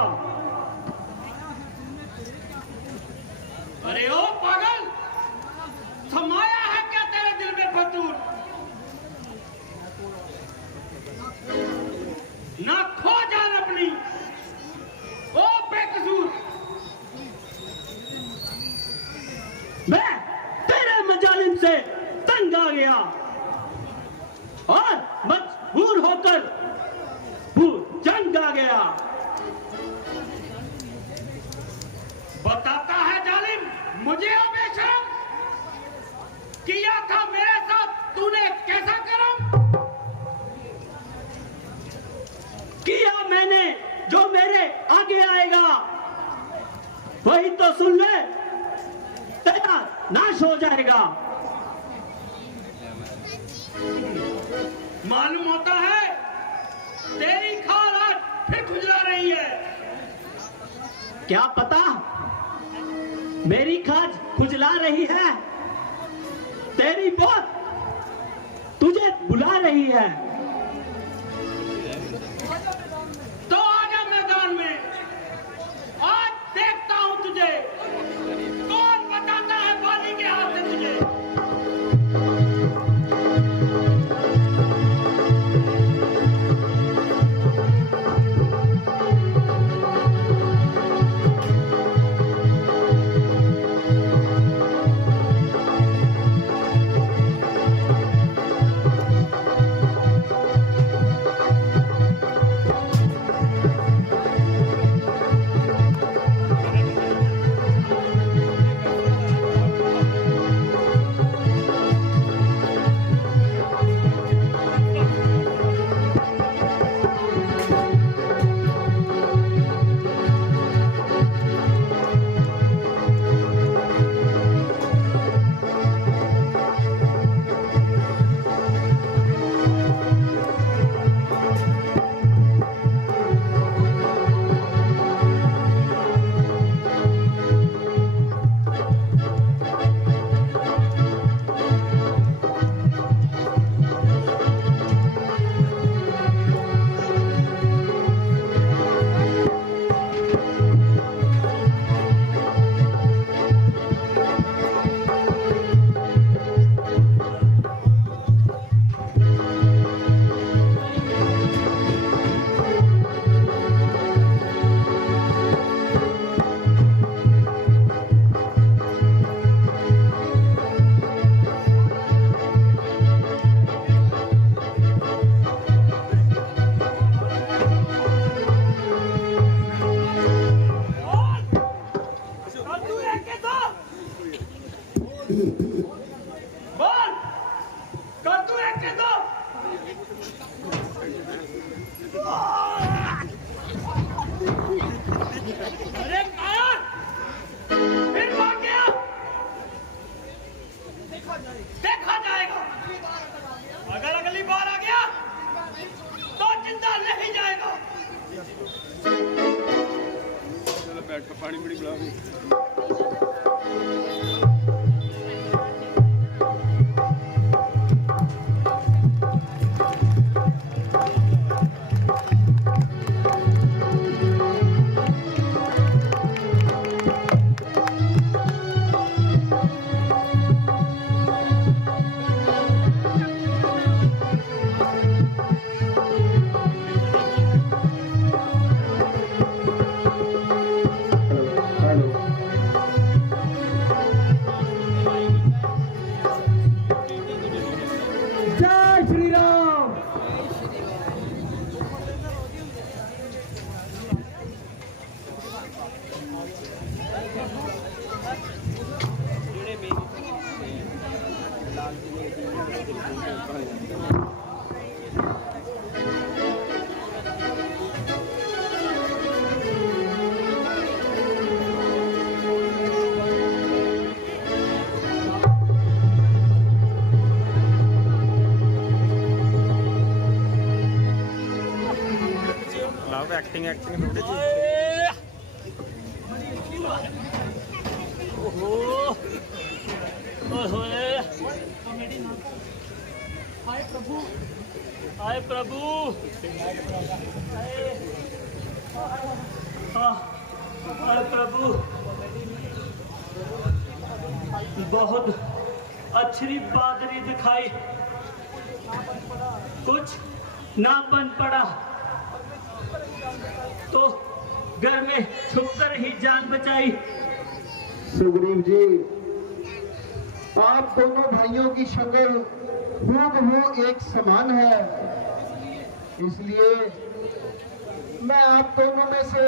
अरे ओ पागल, समाया है क्या तेरे दिल में फतूर? ना खो जान अपनी ओ बेकसूर। मैं तेरे मजालिम से तंग आ गया और मजबूर होकर जंग आ गया। बताता है जालिम मुझे ओ बेशरम, किया था मेरे साथ तूने कैसा करम? किया मैंने जो मेरे आगे आएगा वही तो सुन ले, तेरा नाश हो जाएगा। मालूम होता है तेरी खाल आज फिर खुजला रही है। क्या पता मेरी खाज खुजला रही है, तेरी मौत तुझे बुला रही है। तो आजा मैदान में, आज देखता हूं तुझे कौन बचाता है बाली के हाथ से तुझे। बोल कर तू एक के दो। अरे कायर फिर भाग गया, देखा जाएगा पहली बार आ गया तो जिंदा नहीं जाएगा। चलो बैठ के पानी बड़ी बुला जय श्री राम। एक्टिंग एक्टिंग थोड़ी सी ओहो ओए हाय प्रभु हाय प्रभु हाय प्रभु बहुत अच्छी बादरी दिखाई कुछ ना बन पड़ा तो घर में छुपकर ही जान बचाई। सुग्रीव जी, आप दोनों भाइयों की शक्ल हूबहू एक समान है, इसलिए मैं आप दोनों में से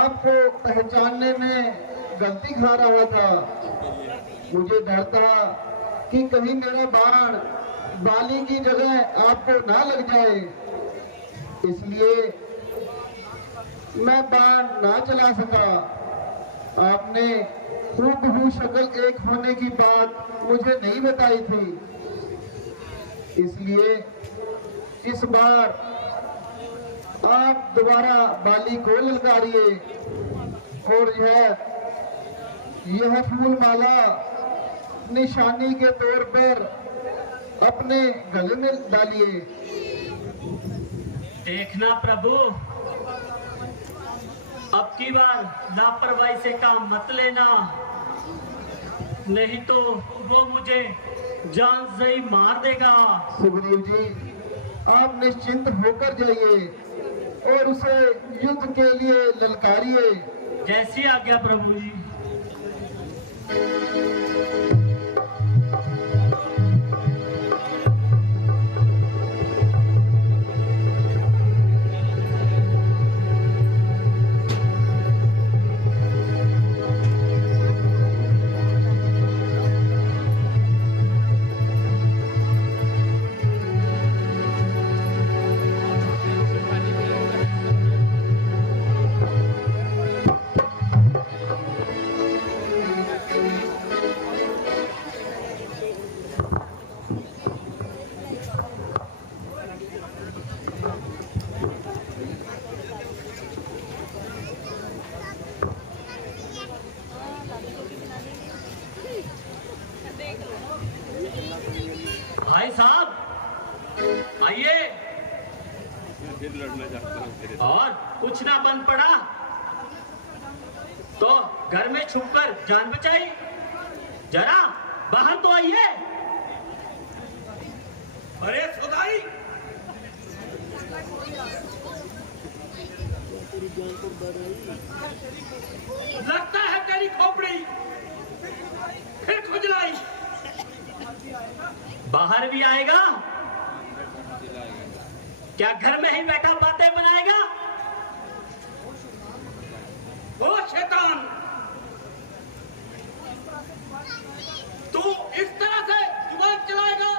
आपको पहचानने में गलती खा रहा था। मुझे डर था कि कहीं मेरा बाण बाली की जगह आपको ना लग जाए, इसलिए मैं बाण ना चला सका। आपने हूबहू शक्ल एक होने की बात मुझे नहीं बताई थी, इसलिए इस बार आप दोबारा बाली को ललकारिए और यह फूल माला निशानी के तौर पर अपने गले में डालिए। देखना प्रभु, अब की बार लापरवाही से काम मत लेना, नहीं तो वो मुझे जान से ही मार देगा। सुग्रीव जी, आप निश्चिंत होकर जाइए और उसे युद्ध के लिए ललकारिए। जैसी आज्ञा प्रभु जी। भाई साहब आइए। फिर लड़ना चाहता हूँ तेरे और कुछ ना बन पड़ा तो घर में छुपकर जान बचाई, जरा बाहर तो आइए। अरे सुधाई, लगता है तेरी खोपड़ी फिर खुजलाई। बाहर भी आएगा क्या? घर में ही बैठा बातें बनाएगा? ओ शैतान, तू इस तरह से जुबान चलाएगा?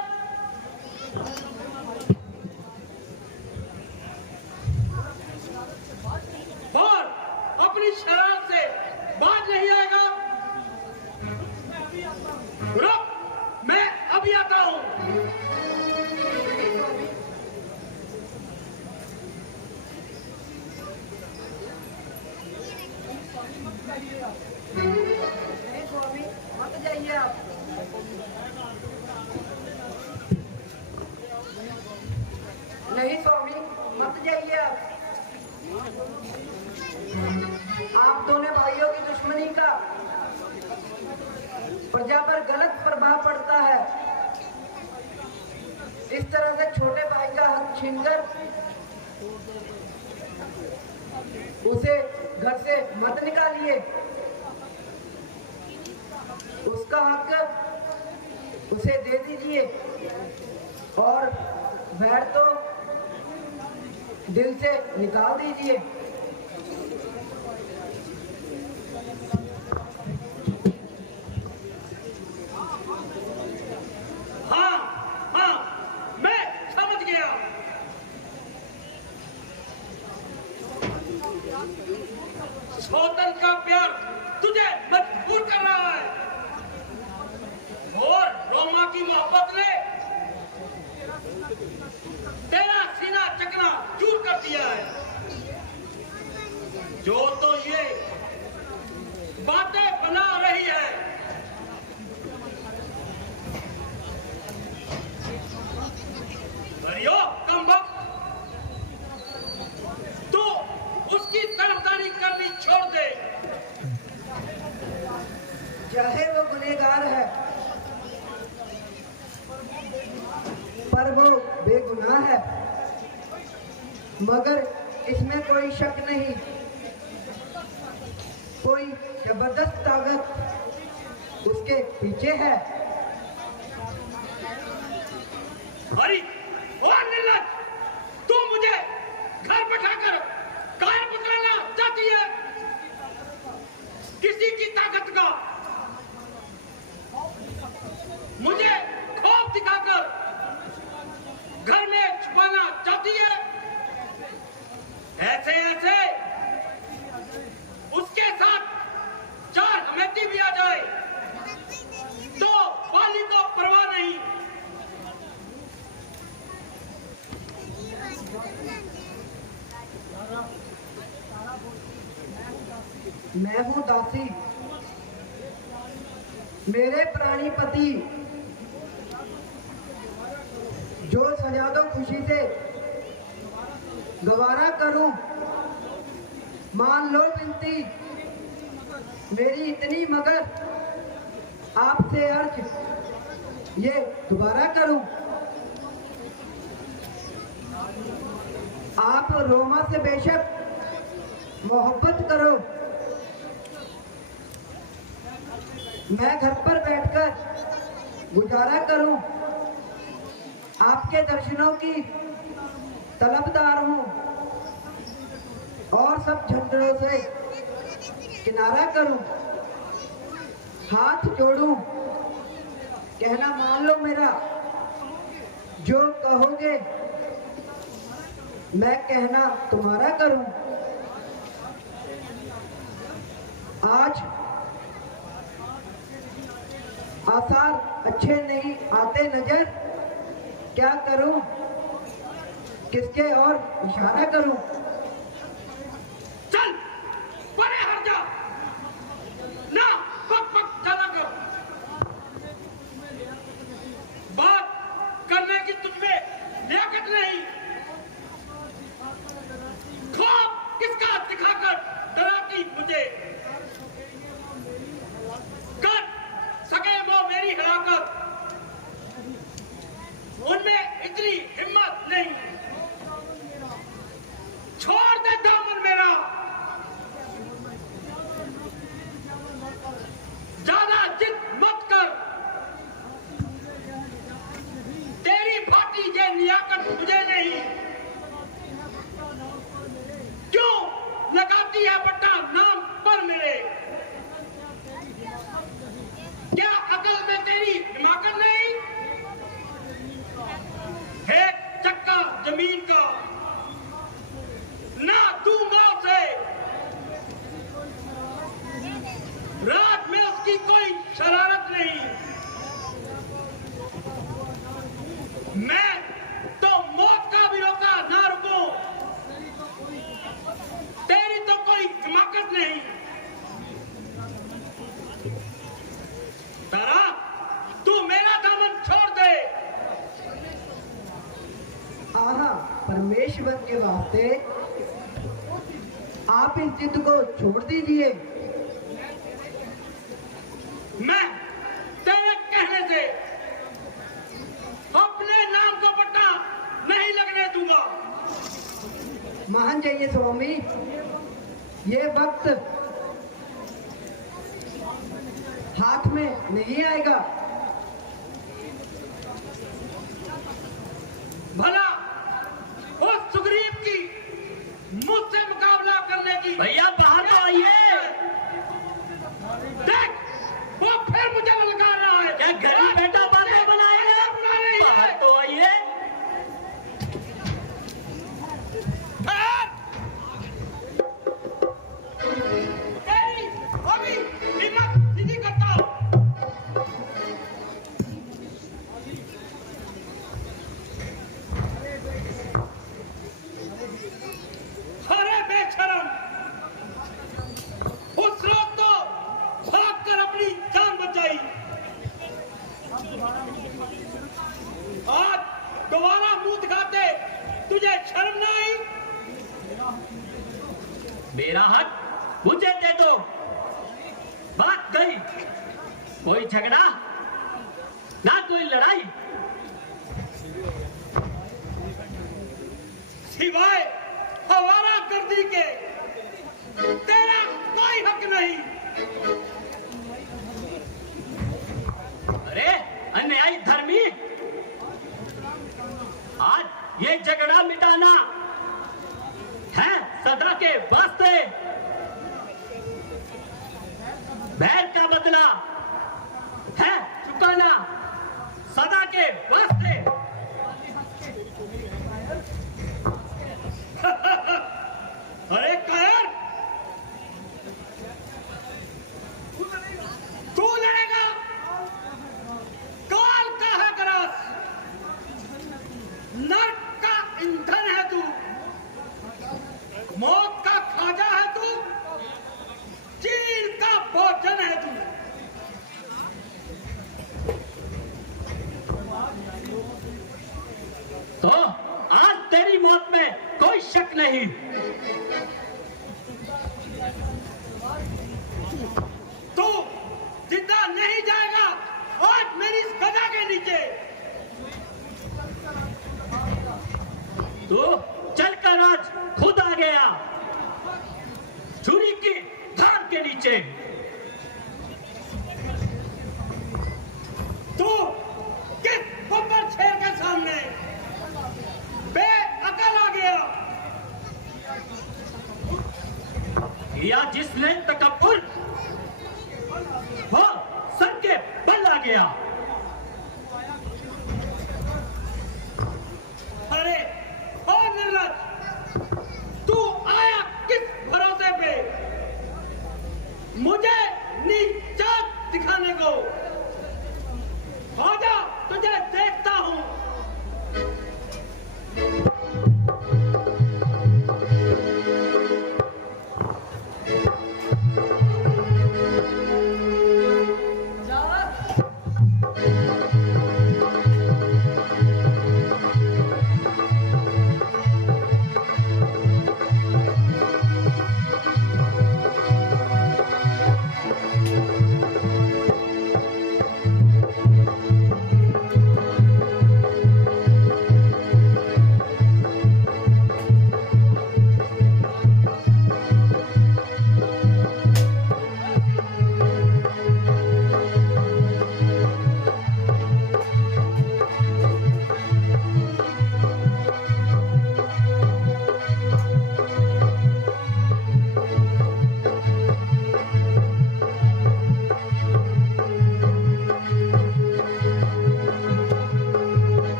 और अपनी शरारत से बाज नहीं आएगा? रुक, मैं अभी आता हूं। प्रभाव पड़ता है। इस तरह से छोटे भाई का हक छीनकर उसे घर से मत निकालिए। उसका हक उसे दे दीजिए और वैर तो दिल से निकाल दीजिए। हाँ हाँ, मैं समझ गया। सौतन का प्यार तुझे मजबूर कर रहा है और रोमा की मोहब्बत ने तेरा सीना चकना चूर कर दिया है। जो तो ये बातें बना रही है, अरियो कमबख्त, तू उसकी तरफदारी करनी छोड़ दे। चाहे वो गुनहगार है पर वो बेगुनाह है, मगर इसमें कोई शक नहीं, कोई जबरदस्त ताकत उसके पीछे है। अरे और निर्लज, तू मुझे घर बैठाकर कायर पकड़ना चाहती है। किसी की ताकत का मुझे खौफ दिखाकर घर में छुपाना चाहती है। ऐसे ऐसे उसके साथ चार अमेठी भी आ जाए तो पाली को परवाह नहीं। मैं हूं दासी, मेरे प्राणी पति, जो सजा दो खुशी से गवारा करूं। मान लो विनती मेरी इतनी, मगर आपसे अर्ज ये दोबारा करूं। आप रोमा से बेशक मोहब्बत करो, मैं घर पर बैठकर गुजारा करूं। आपके दर्शनों की तलबदार हूं और सब झंझटों से किनारा करूं। हाथ जोड़ूं, कहना मान लो मेरा, जो कहोगे मैं कहना तुम्हारा करूं। आज आसार अच्छे नहीं आते नजर, क्या करूं, किसके और इशारा करूं। चल परे हट जा, ना पक पक चला कर। बात करने की तुझमें लियाकत नहीं। खौफ किसका दिखाकर डराती मुझे। कर सके वो मेरी हलाकत, उनमें इतनी हिम्मत नहीं। छोड़ दे दामन मेरा, ज्यादा जिद मत कर। तेरी भाटी ये लियाकत मुझे नहीं। क्यों लगाती है बट्टा नाम पर मेरे। क्या अकल में तेरी हिमाकत नहीं। एक चक्का जमीन का ना दूंगा उसे। रात में उसकी कोई शरारत नहीं। मैं तो मौत का भी रोका ना रुकूं। तेरी तो कोई हिमाकत नहीं। तारा, तू मेरा दामन छोड़ दे। आहा, परमेश्वर के वास्ते आप इस जिद को छोड़ दीजिए। मैं तेरे कहने चाहिए स्वामी। ये वक्त हाथ में नहीं आएगा। भला उस सुग्रीव की मुझसे मुकाबला करने की भैया बाहर तो आइए। देख, वो फिर मुझे ललकार रहा है। क्या घर में बैठा बातें बनाएगा? बना रही है। बाहर तो आइए। तेरी अभी हिम्मत सीधी करता हूं। अरे बेशरम, उस रोज तो भागकर अपनी जान बचाई, आज दोबारा मुंह दिखाते तुझे शर्म न आई? मेरा हाथ मुझे दे दो। बात गई। कोई झगड़ा ना कोई लड़ाई। सिवाय हवाला गर्दी के तेरा कोई हक नहीं। अरे अन्यायी धर्मी, आज ये झगड़ा मिटाना है सदा के वास्ते। बैर का बदला है चुकाना सदा के वास्ते। अरे कायर, तू लड़ेगा? काल का है ग्रास, नर्क का ईंधन है तू, मौत का खाजा है तू, चील का भोजन है तू। तो आज तेरी मौत में कोई शक नहीं। तू जिंदा नहीं जाएगा आज मेरी इस गदा के नीचे। तो चलकर आज खुद आ गया छुरी की धार के नीचे। तू किस बब्बर शेर के सामने बेअकल आ गया?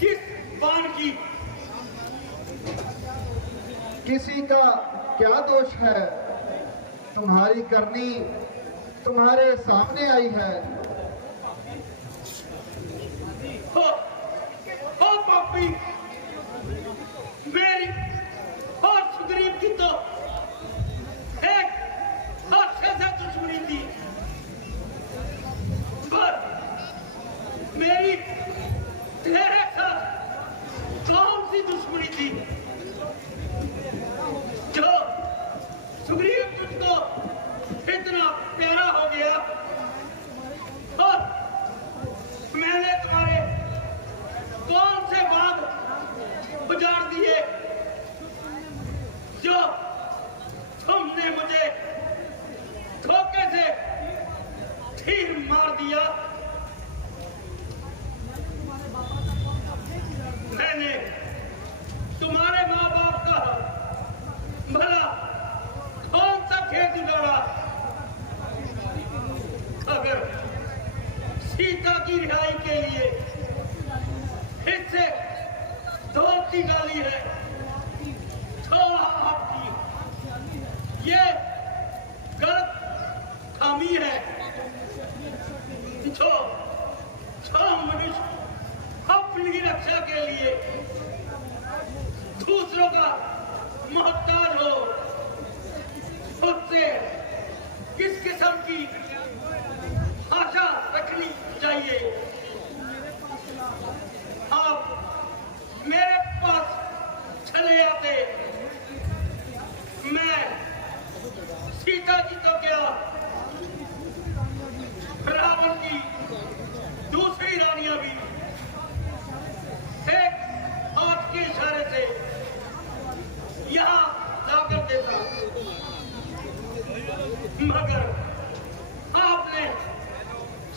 किस बाण की? किसी का क्या दोष है? तुम्हारी करनी तुम्हारे सामने आई है। ओ पापी, मेरी और सुग्रीव की तो एक हादसे से दुश्मनी थी, पर मेरी तेरे साथ कौन सी दुश्मनी थी जो सुग्रीव तुझको इतना प्यारा हो गया और मैंने तुम्हारे कौन से बाग उजाड़ दिए जो तुमने मुझे धोखे से तीर मार दिया। मैंने तुम्हारे माँ बाप का भला कौन सा खेत उजाड़ा? अगर सीता की रिहाई के लिए इससे धोती गाली है तो आपकी ये गलत खामी है जो मनुष्य अपनी रक्षा के लिए दूसरों का मोहताज हो, उससे किस किस्म की आशा रखनी चाहिए? आप मेरे पास चले आते, मैं सीता जी तो क्या रावण की दूसरी रानियां भी एक हाथ के इशारे से यहाँ लाकर देता, मगर आपने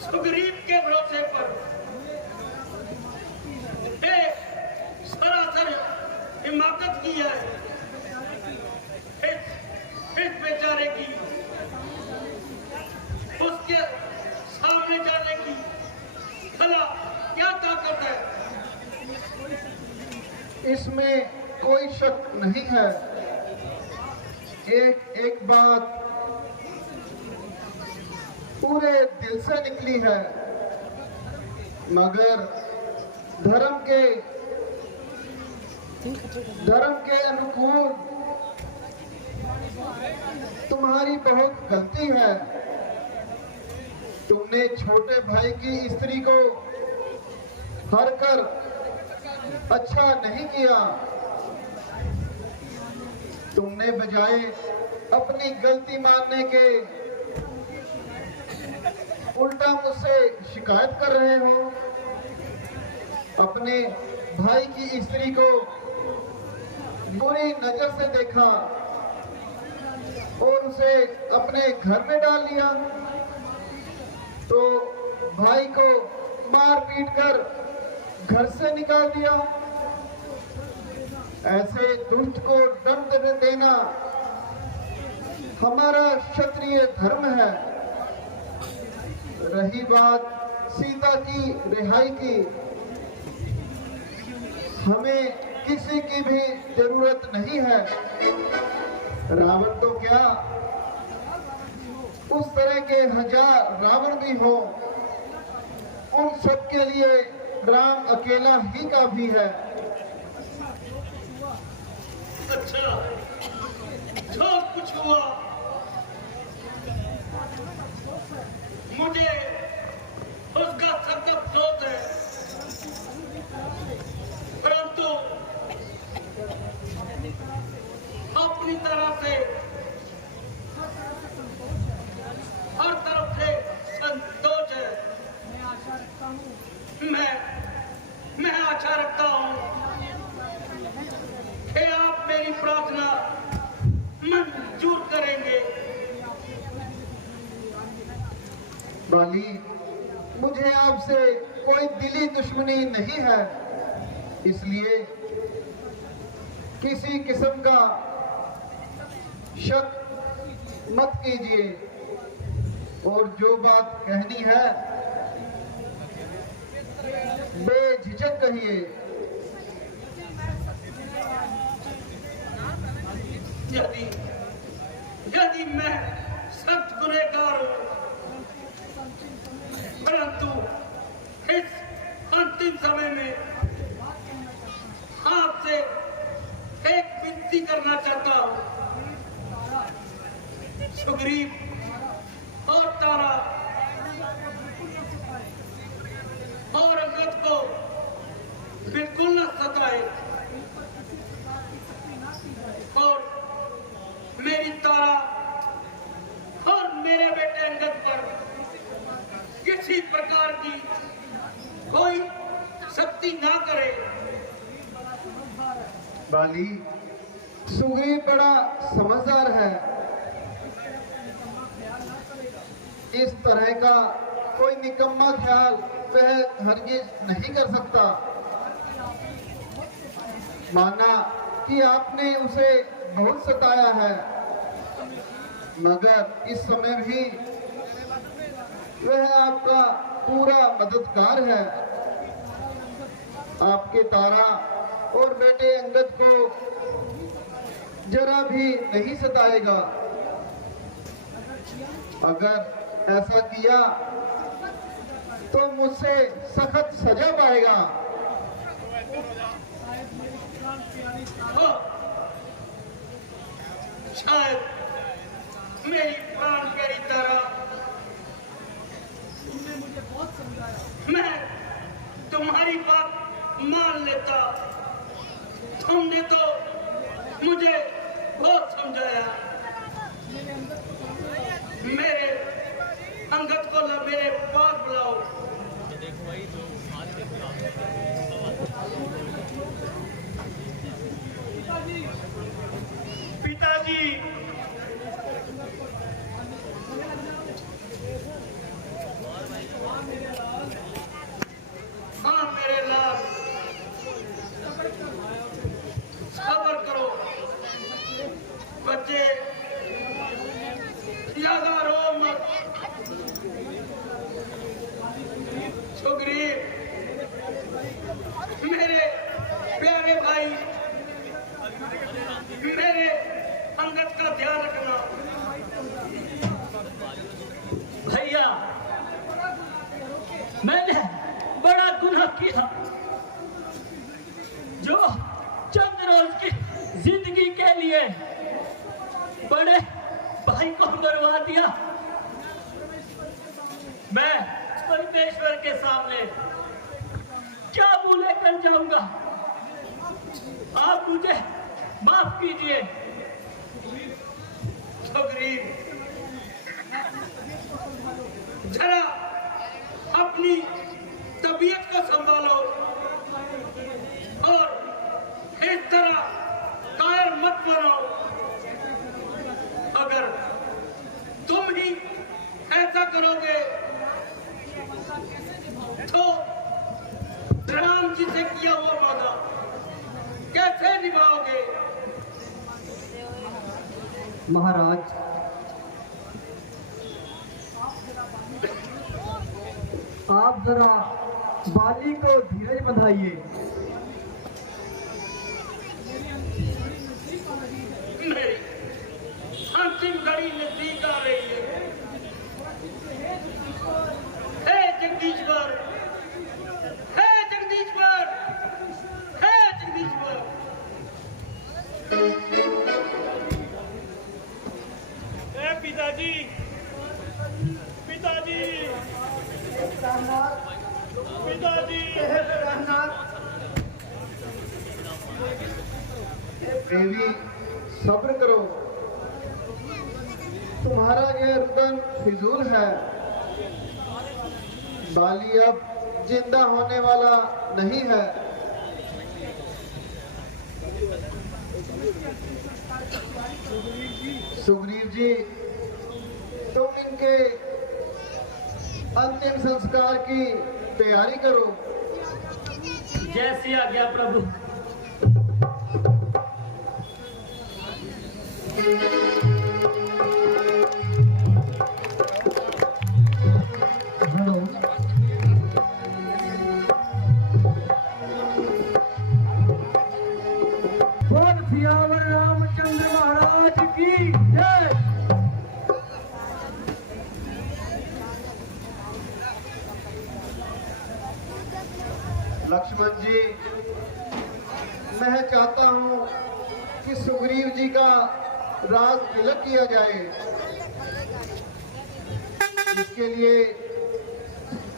सुग्रीव के भरोसे पर एक सरासर हिमाकत की है। इस बेचारे की उसके सामने जाने की भला क्या ताकत है? इसमें कोई शक नहीं है। एक बात पूरे दिल से निकली है, मगर धर्म के अनुकूल तुम्हारी बहुत गलती है। तुमने छोटे भाई की स्त्री को हर कर अच्छा नहीं किया। तुमने बजाय अपनी गलती मानने के उल्टा मुझसे शिकायत कर रहे हो। अपने भाई की स्त्री को बुरी नजर से देखा और उसे अपने घर में डाल लिया, तो भाई को मार पीट कर घर से निकाल दिया। ऐसे दुष्ट को दंड देना हमारा क्षत्रिय धर्म है। रही बात सीता की रिहाई की, हमें किसी की भी जरूरत नहीं है। रावण तो क्या, उस तरह के 1000 रावण भी हो, उन सब के लिए राम अकेला ही काफी है। अच्छा, जो कुछ हुआ मुझे उसका सख्त अफसोस है, परंतु अपनी तरह से हर तरफ से संतोष है। मैं आशा रखता हूं कि आप मेरी प्रार्थना मंजूर करेंगे। बाली, मुझे आपसे कोई दिली दुश्मनी नहीं है, इसलिए किसी किस्म का शक मत कीजिए और जो बात कहनी है बेझिझक बेशक कहिए। यदि यदि मैं सख्त गुनहगार हूं, परंतु इस अंतिम समय में आपसे एक विनती करना चाहता हूं। सुग्रीव और तारा और अंगद को बिल्कुल न सताए और मेरी तारा और मेरे बेटे अंगद पर किसी प्रकार की कोई शक्ति ना करे। बाली, सुग्रीव बड़ा समझदार है, इस तरह का कोई निकम्मा ख्याल वह हरगिज नहीं कर सकता। माना कि आपने उसे बहुत सताया है, मगर इस समय भी वह आपका पूरा मददगार है। आपके तारा और बेटे अंगद को जरा भी नहीं सताएगा। अगर ऐसा किया तो मुझसे सख्त सजा पाएगा। शायद मेरी प्राण प्यारी तारा, मैं तुम्हारी बात मान लेता। तुमने तो मुझे बहुत समझाया। मेरे अंगद को मेरे पास बुलाओ। पिताजी, हाँ मेरे लाल, सब्र करो। बच्चे ज्यादा रो मत। सुग्रीव, मेरे प्यारे भाई, मेरे अंगद का ध्यान रखना। भैया, मैंने बड़ा गुनाह किया जो चंद रोज की जिंदगी के लिए बड़े भाई को मरवा दिया। मैं परमेश्वर के सामने क्या मुंह लेकर जाऊंगा? आप मुझे माफ कीजिए। सुग्रीव, जरा अपनी तबीयत को संभालो और इस तरह कायर मत बनो। अगर तुम ही ऐसा करोगे तो राम जी से किया हुआ वादा कैसे निभाओगे? महाराज, आप जरा बाली को धीरज बंधाइए। मेरी अंतिम घड़ी नजदीक आ रही है। हे जगदीश्वर, हे जगदीश्वर, हे जगदीश्वर। पिताजी, पिताजी, पिताजी। देवी, सब्र करो, तुम्हारा यह रुदन फिजूल है। बाली अब जिंदा होने वाला नहीं है। सुग्रीव जी, तुम इनके अंतिम संस्कार की तैयारी करो। जैसी आज्ञा प्रभु। हेलो, लक्ष्मण जी, मैं चाहता हूं कि सुग्रीव जी का राज तिलक किया जाए। इसके लिए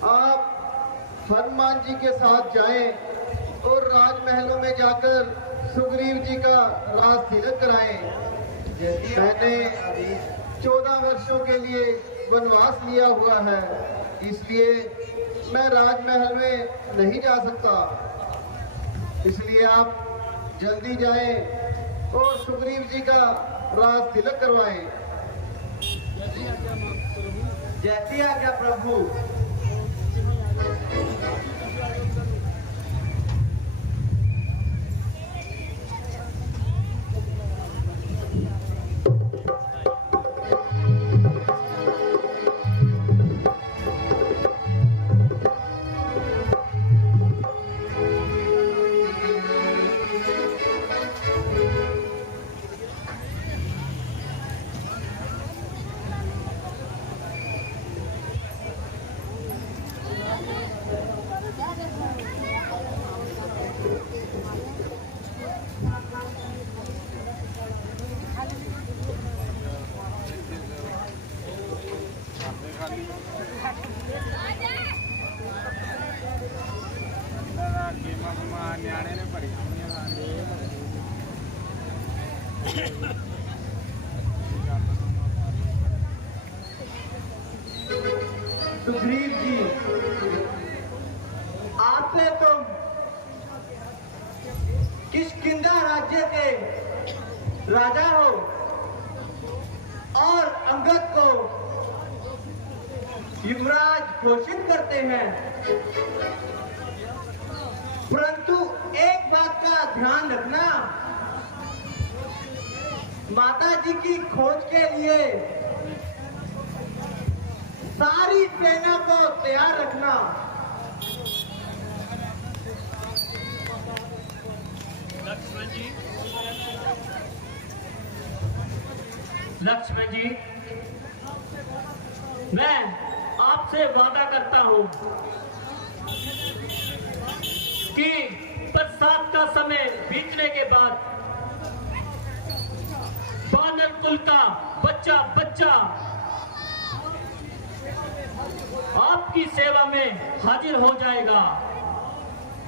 आप हनुमान जी के साथ जाएं और राजमहलों में जाकर सुग्रीव जी का राज तिलक कराएं। मैंने 14 वर्षों के लिए वनवास लिया हुआ है, इसलिए मैं राजमहल में नहीं जा सकता। इसलिए आप जल्दी जाएं और सुग्रीव जी का राज तिलक करवाएं। जैसी आज्ञा प्रभु। ਨਿਆਣੇ ਨੇ ਭਰੀ सुग्रीव जी, आपसे तुम किष्किंधा राज्य के राजा हो और अंगद को युवराज घोषित करते हैं, परंतु एक बात का ध्यान रखना, माता जी की खोज के लिए सारी सेना को तैयार रखना। लक्ष्मण जी, मैं आपसे वादा करता हूं कि बरसात का समय बीतने के बाद वानर कुल का बच्चा बच्चा आपकी सेवा में हाजिर हो जाएगा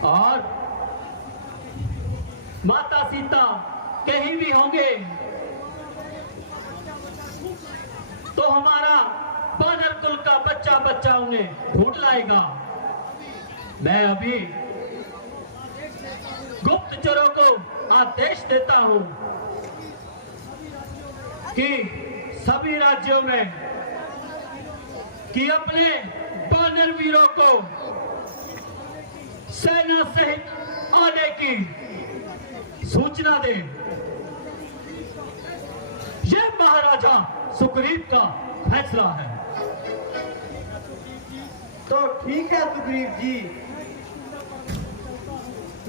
और माता सीता कहीं भी होंगे तो हमारा वानर कुल का बच्चा बच्चा उन्हें ढूंढ लाएगा। मैं अभी गुप्तचरों को आदेश देता हूं कि सभी राज्यों में कि अपने वानर वीरों को सेना सहित आने की सूचना दे। यह महाराजा सुग्रीव का फैसला है। तो ठीक है सुग्रीव जी,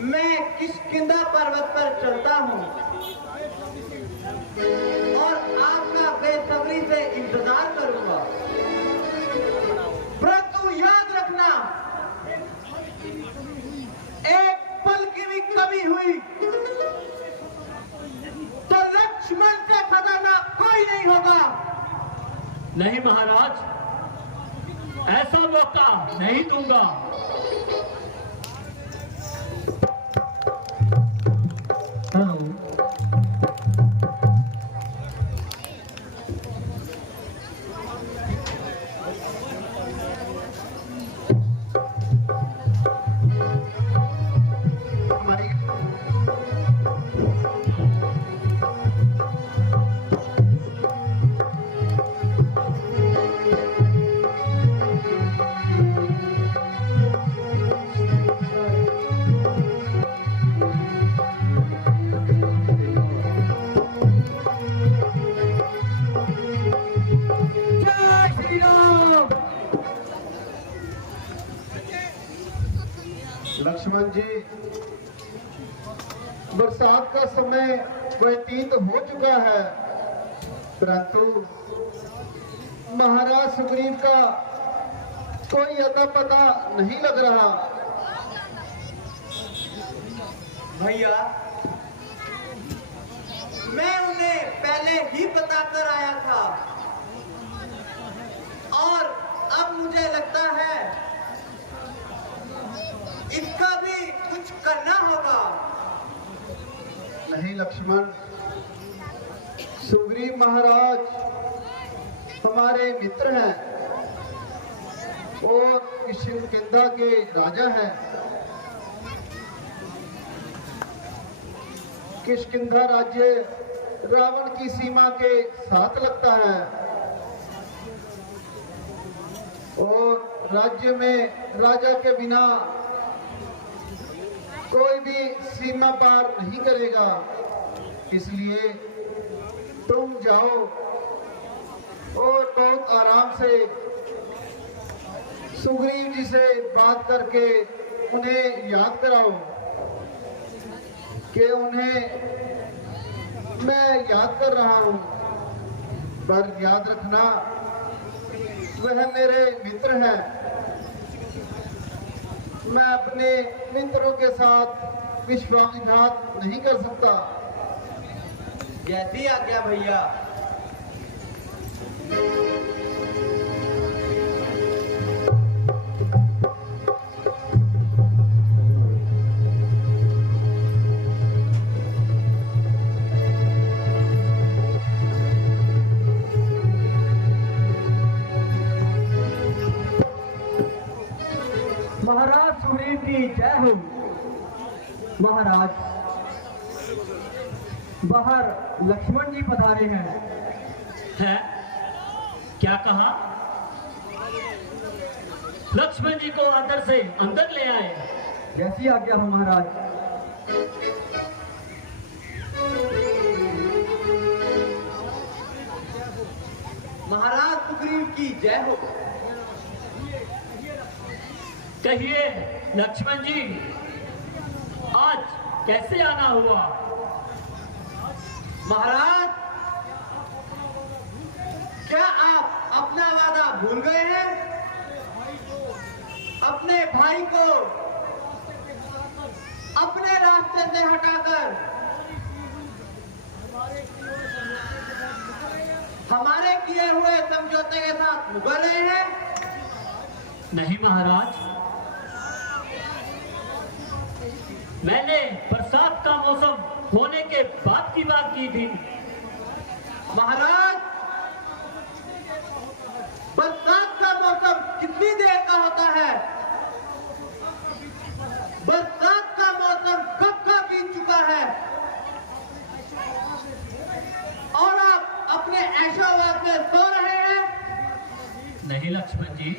मैं किष्किंधा पर्वत पर चलता हूँ और आपका बेसब्री से इंतजार करूंगा, परंतु याद रखना, एक पल की भी कमी हुई तो लक्ष्मण से खतरनाक कोई नहीं होगा। नहीं महाराज, ऐसा मौका नहीं दूंगा। लक्ष्मण जी, बरसात का समय व्यतीत हो चुका है, परंतु महाराज सुग्रीव का कोई अता पता नहीं लग रहा। भैया, मैं उन्हें पहले ही बताकर आया था और अब मुझे लगता है इसका भी कुछ करना होगा। नहीं लक्ष्मण, सुग्रीव महाराज हमारे मित्र हैं और किष्किंधा के राजा हैं। किष्किंधा राज्य रावण की सीमा के साथ लगता है और राज्य में राजा के बिना कोई भी सीमा पार नहीं करेगा। इसलिए तुम जाओ और बहुत आराम से सुग्रीव जी से बात करके उन्हें याद कराओ कि उन्हें मैं याद कर रहा हूं, पर याद रखना वह मेरे मित्र हैं। मैं अपने मित्रों के साथ विश्वासघात नहीं कर सकता। जैसी आज्ञा भैया। महाराज सुग्रीव की जय हो। महाराज, बाहर लक्ष्मण जी पधारे हैं। है क्या कहा? लक्ष्मण जी को आदर से अंदर ले आए। जैसी आज्ञा हो महाराज। महाराज सुग्रीव की जय हो। कहिए लक्ष्मण जी, आज कैसे आना हुआ? महाराज, क्या आप अपना वादा भूल गए हैं? अपने भाई को अपने रास्ते से हटाकर हमारे किए हुए समझौते के साथ मुकर रहे हैं? नहीं महाराज, मैंने बरसात का मौसम होने के बाद की बात की थी। महाराज, बरसात का मौसम कितनी देर का होता है? बरसात का मौसम कब का बीत चुका है और आप अपने ऐशोआवास में सो रहे हैं? नहीं लक्ष्मण जी,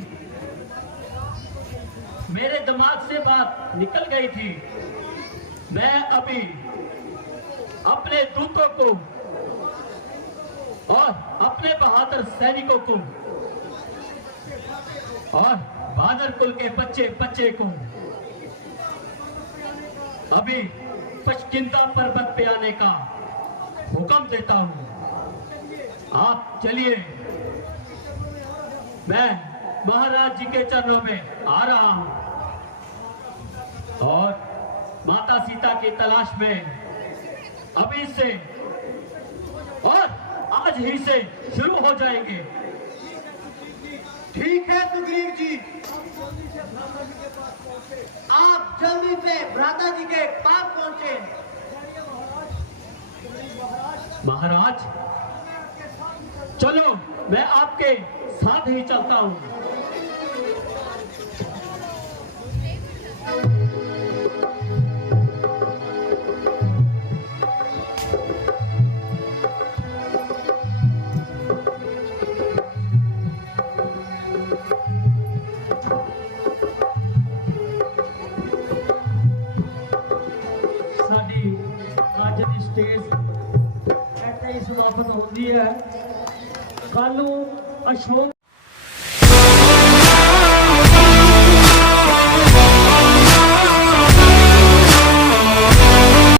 मेरे दिमाग से बात निकल गई थी। मैं अभी अपने दूतों को और अपने बहादुर सैनिकों को और बानर कुल के बच्चे बच्चे को अभी किष्किंधा पर्वत पे आने का हुक्म देता हूं। आप चलिए, मैं महाराज जी के चरणों में आ रहा हूं और माता सीता की तलाश में अभी से और आज ही से शुरू हो जाएंगे। ठीक है सुग्रीव जी, आप जल्दी से भ्राता जी के पास पहुंचे। महाराज चलो, मैं आपके साथ ही चलता हूं। ਸਟੇਜ ਇੱਥੇ ਹੀ ਸਮਾਪਤ ਹੁੰਦੀ ਹੈ। ਕੱਲ ਨੂੰ ਅਸ਼ੋਕ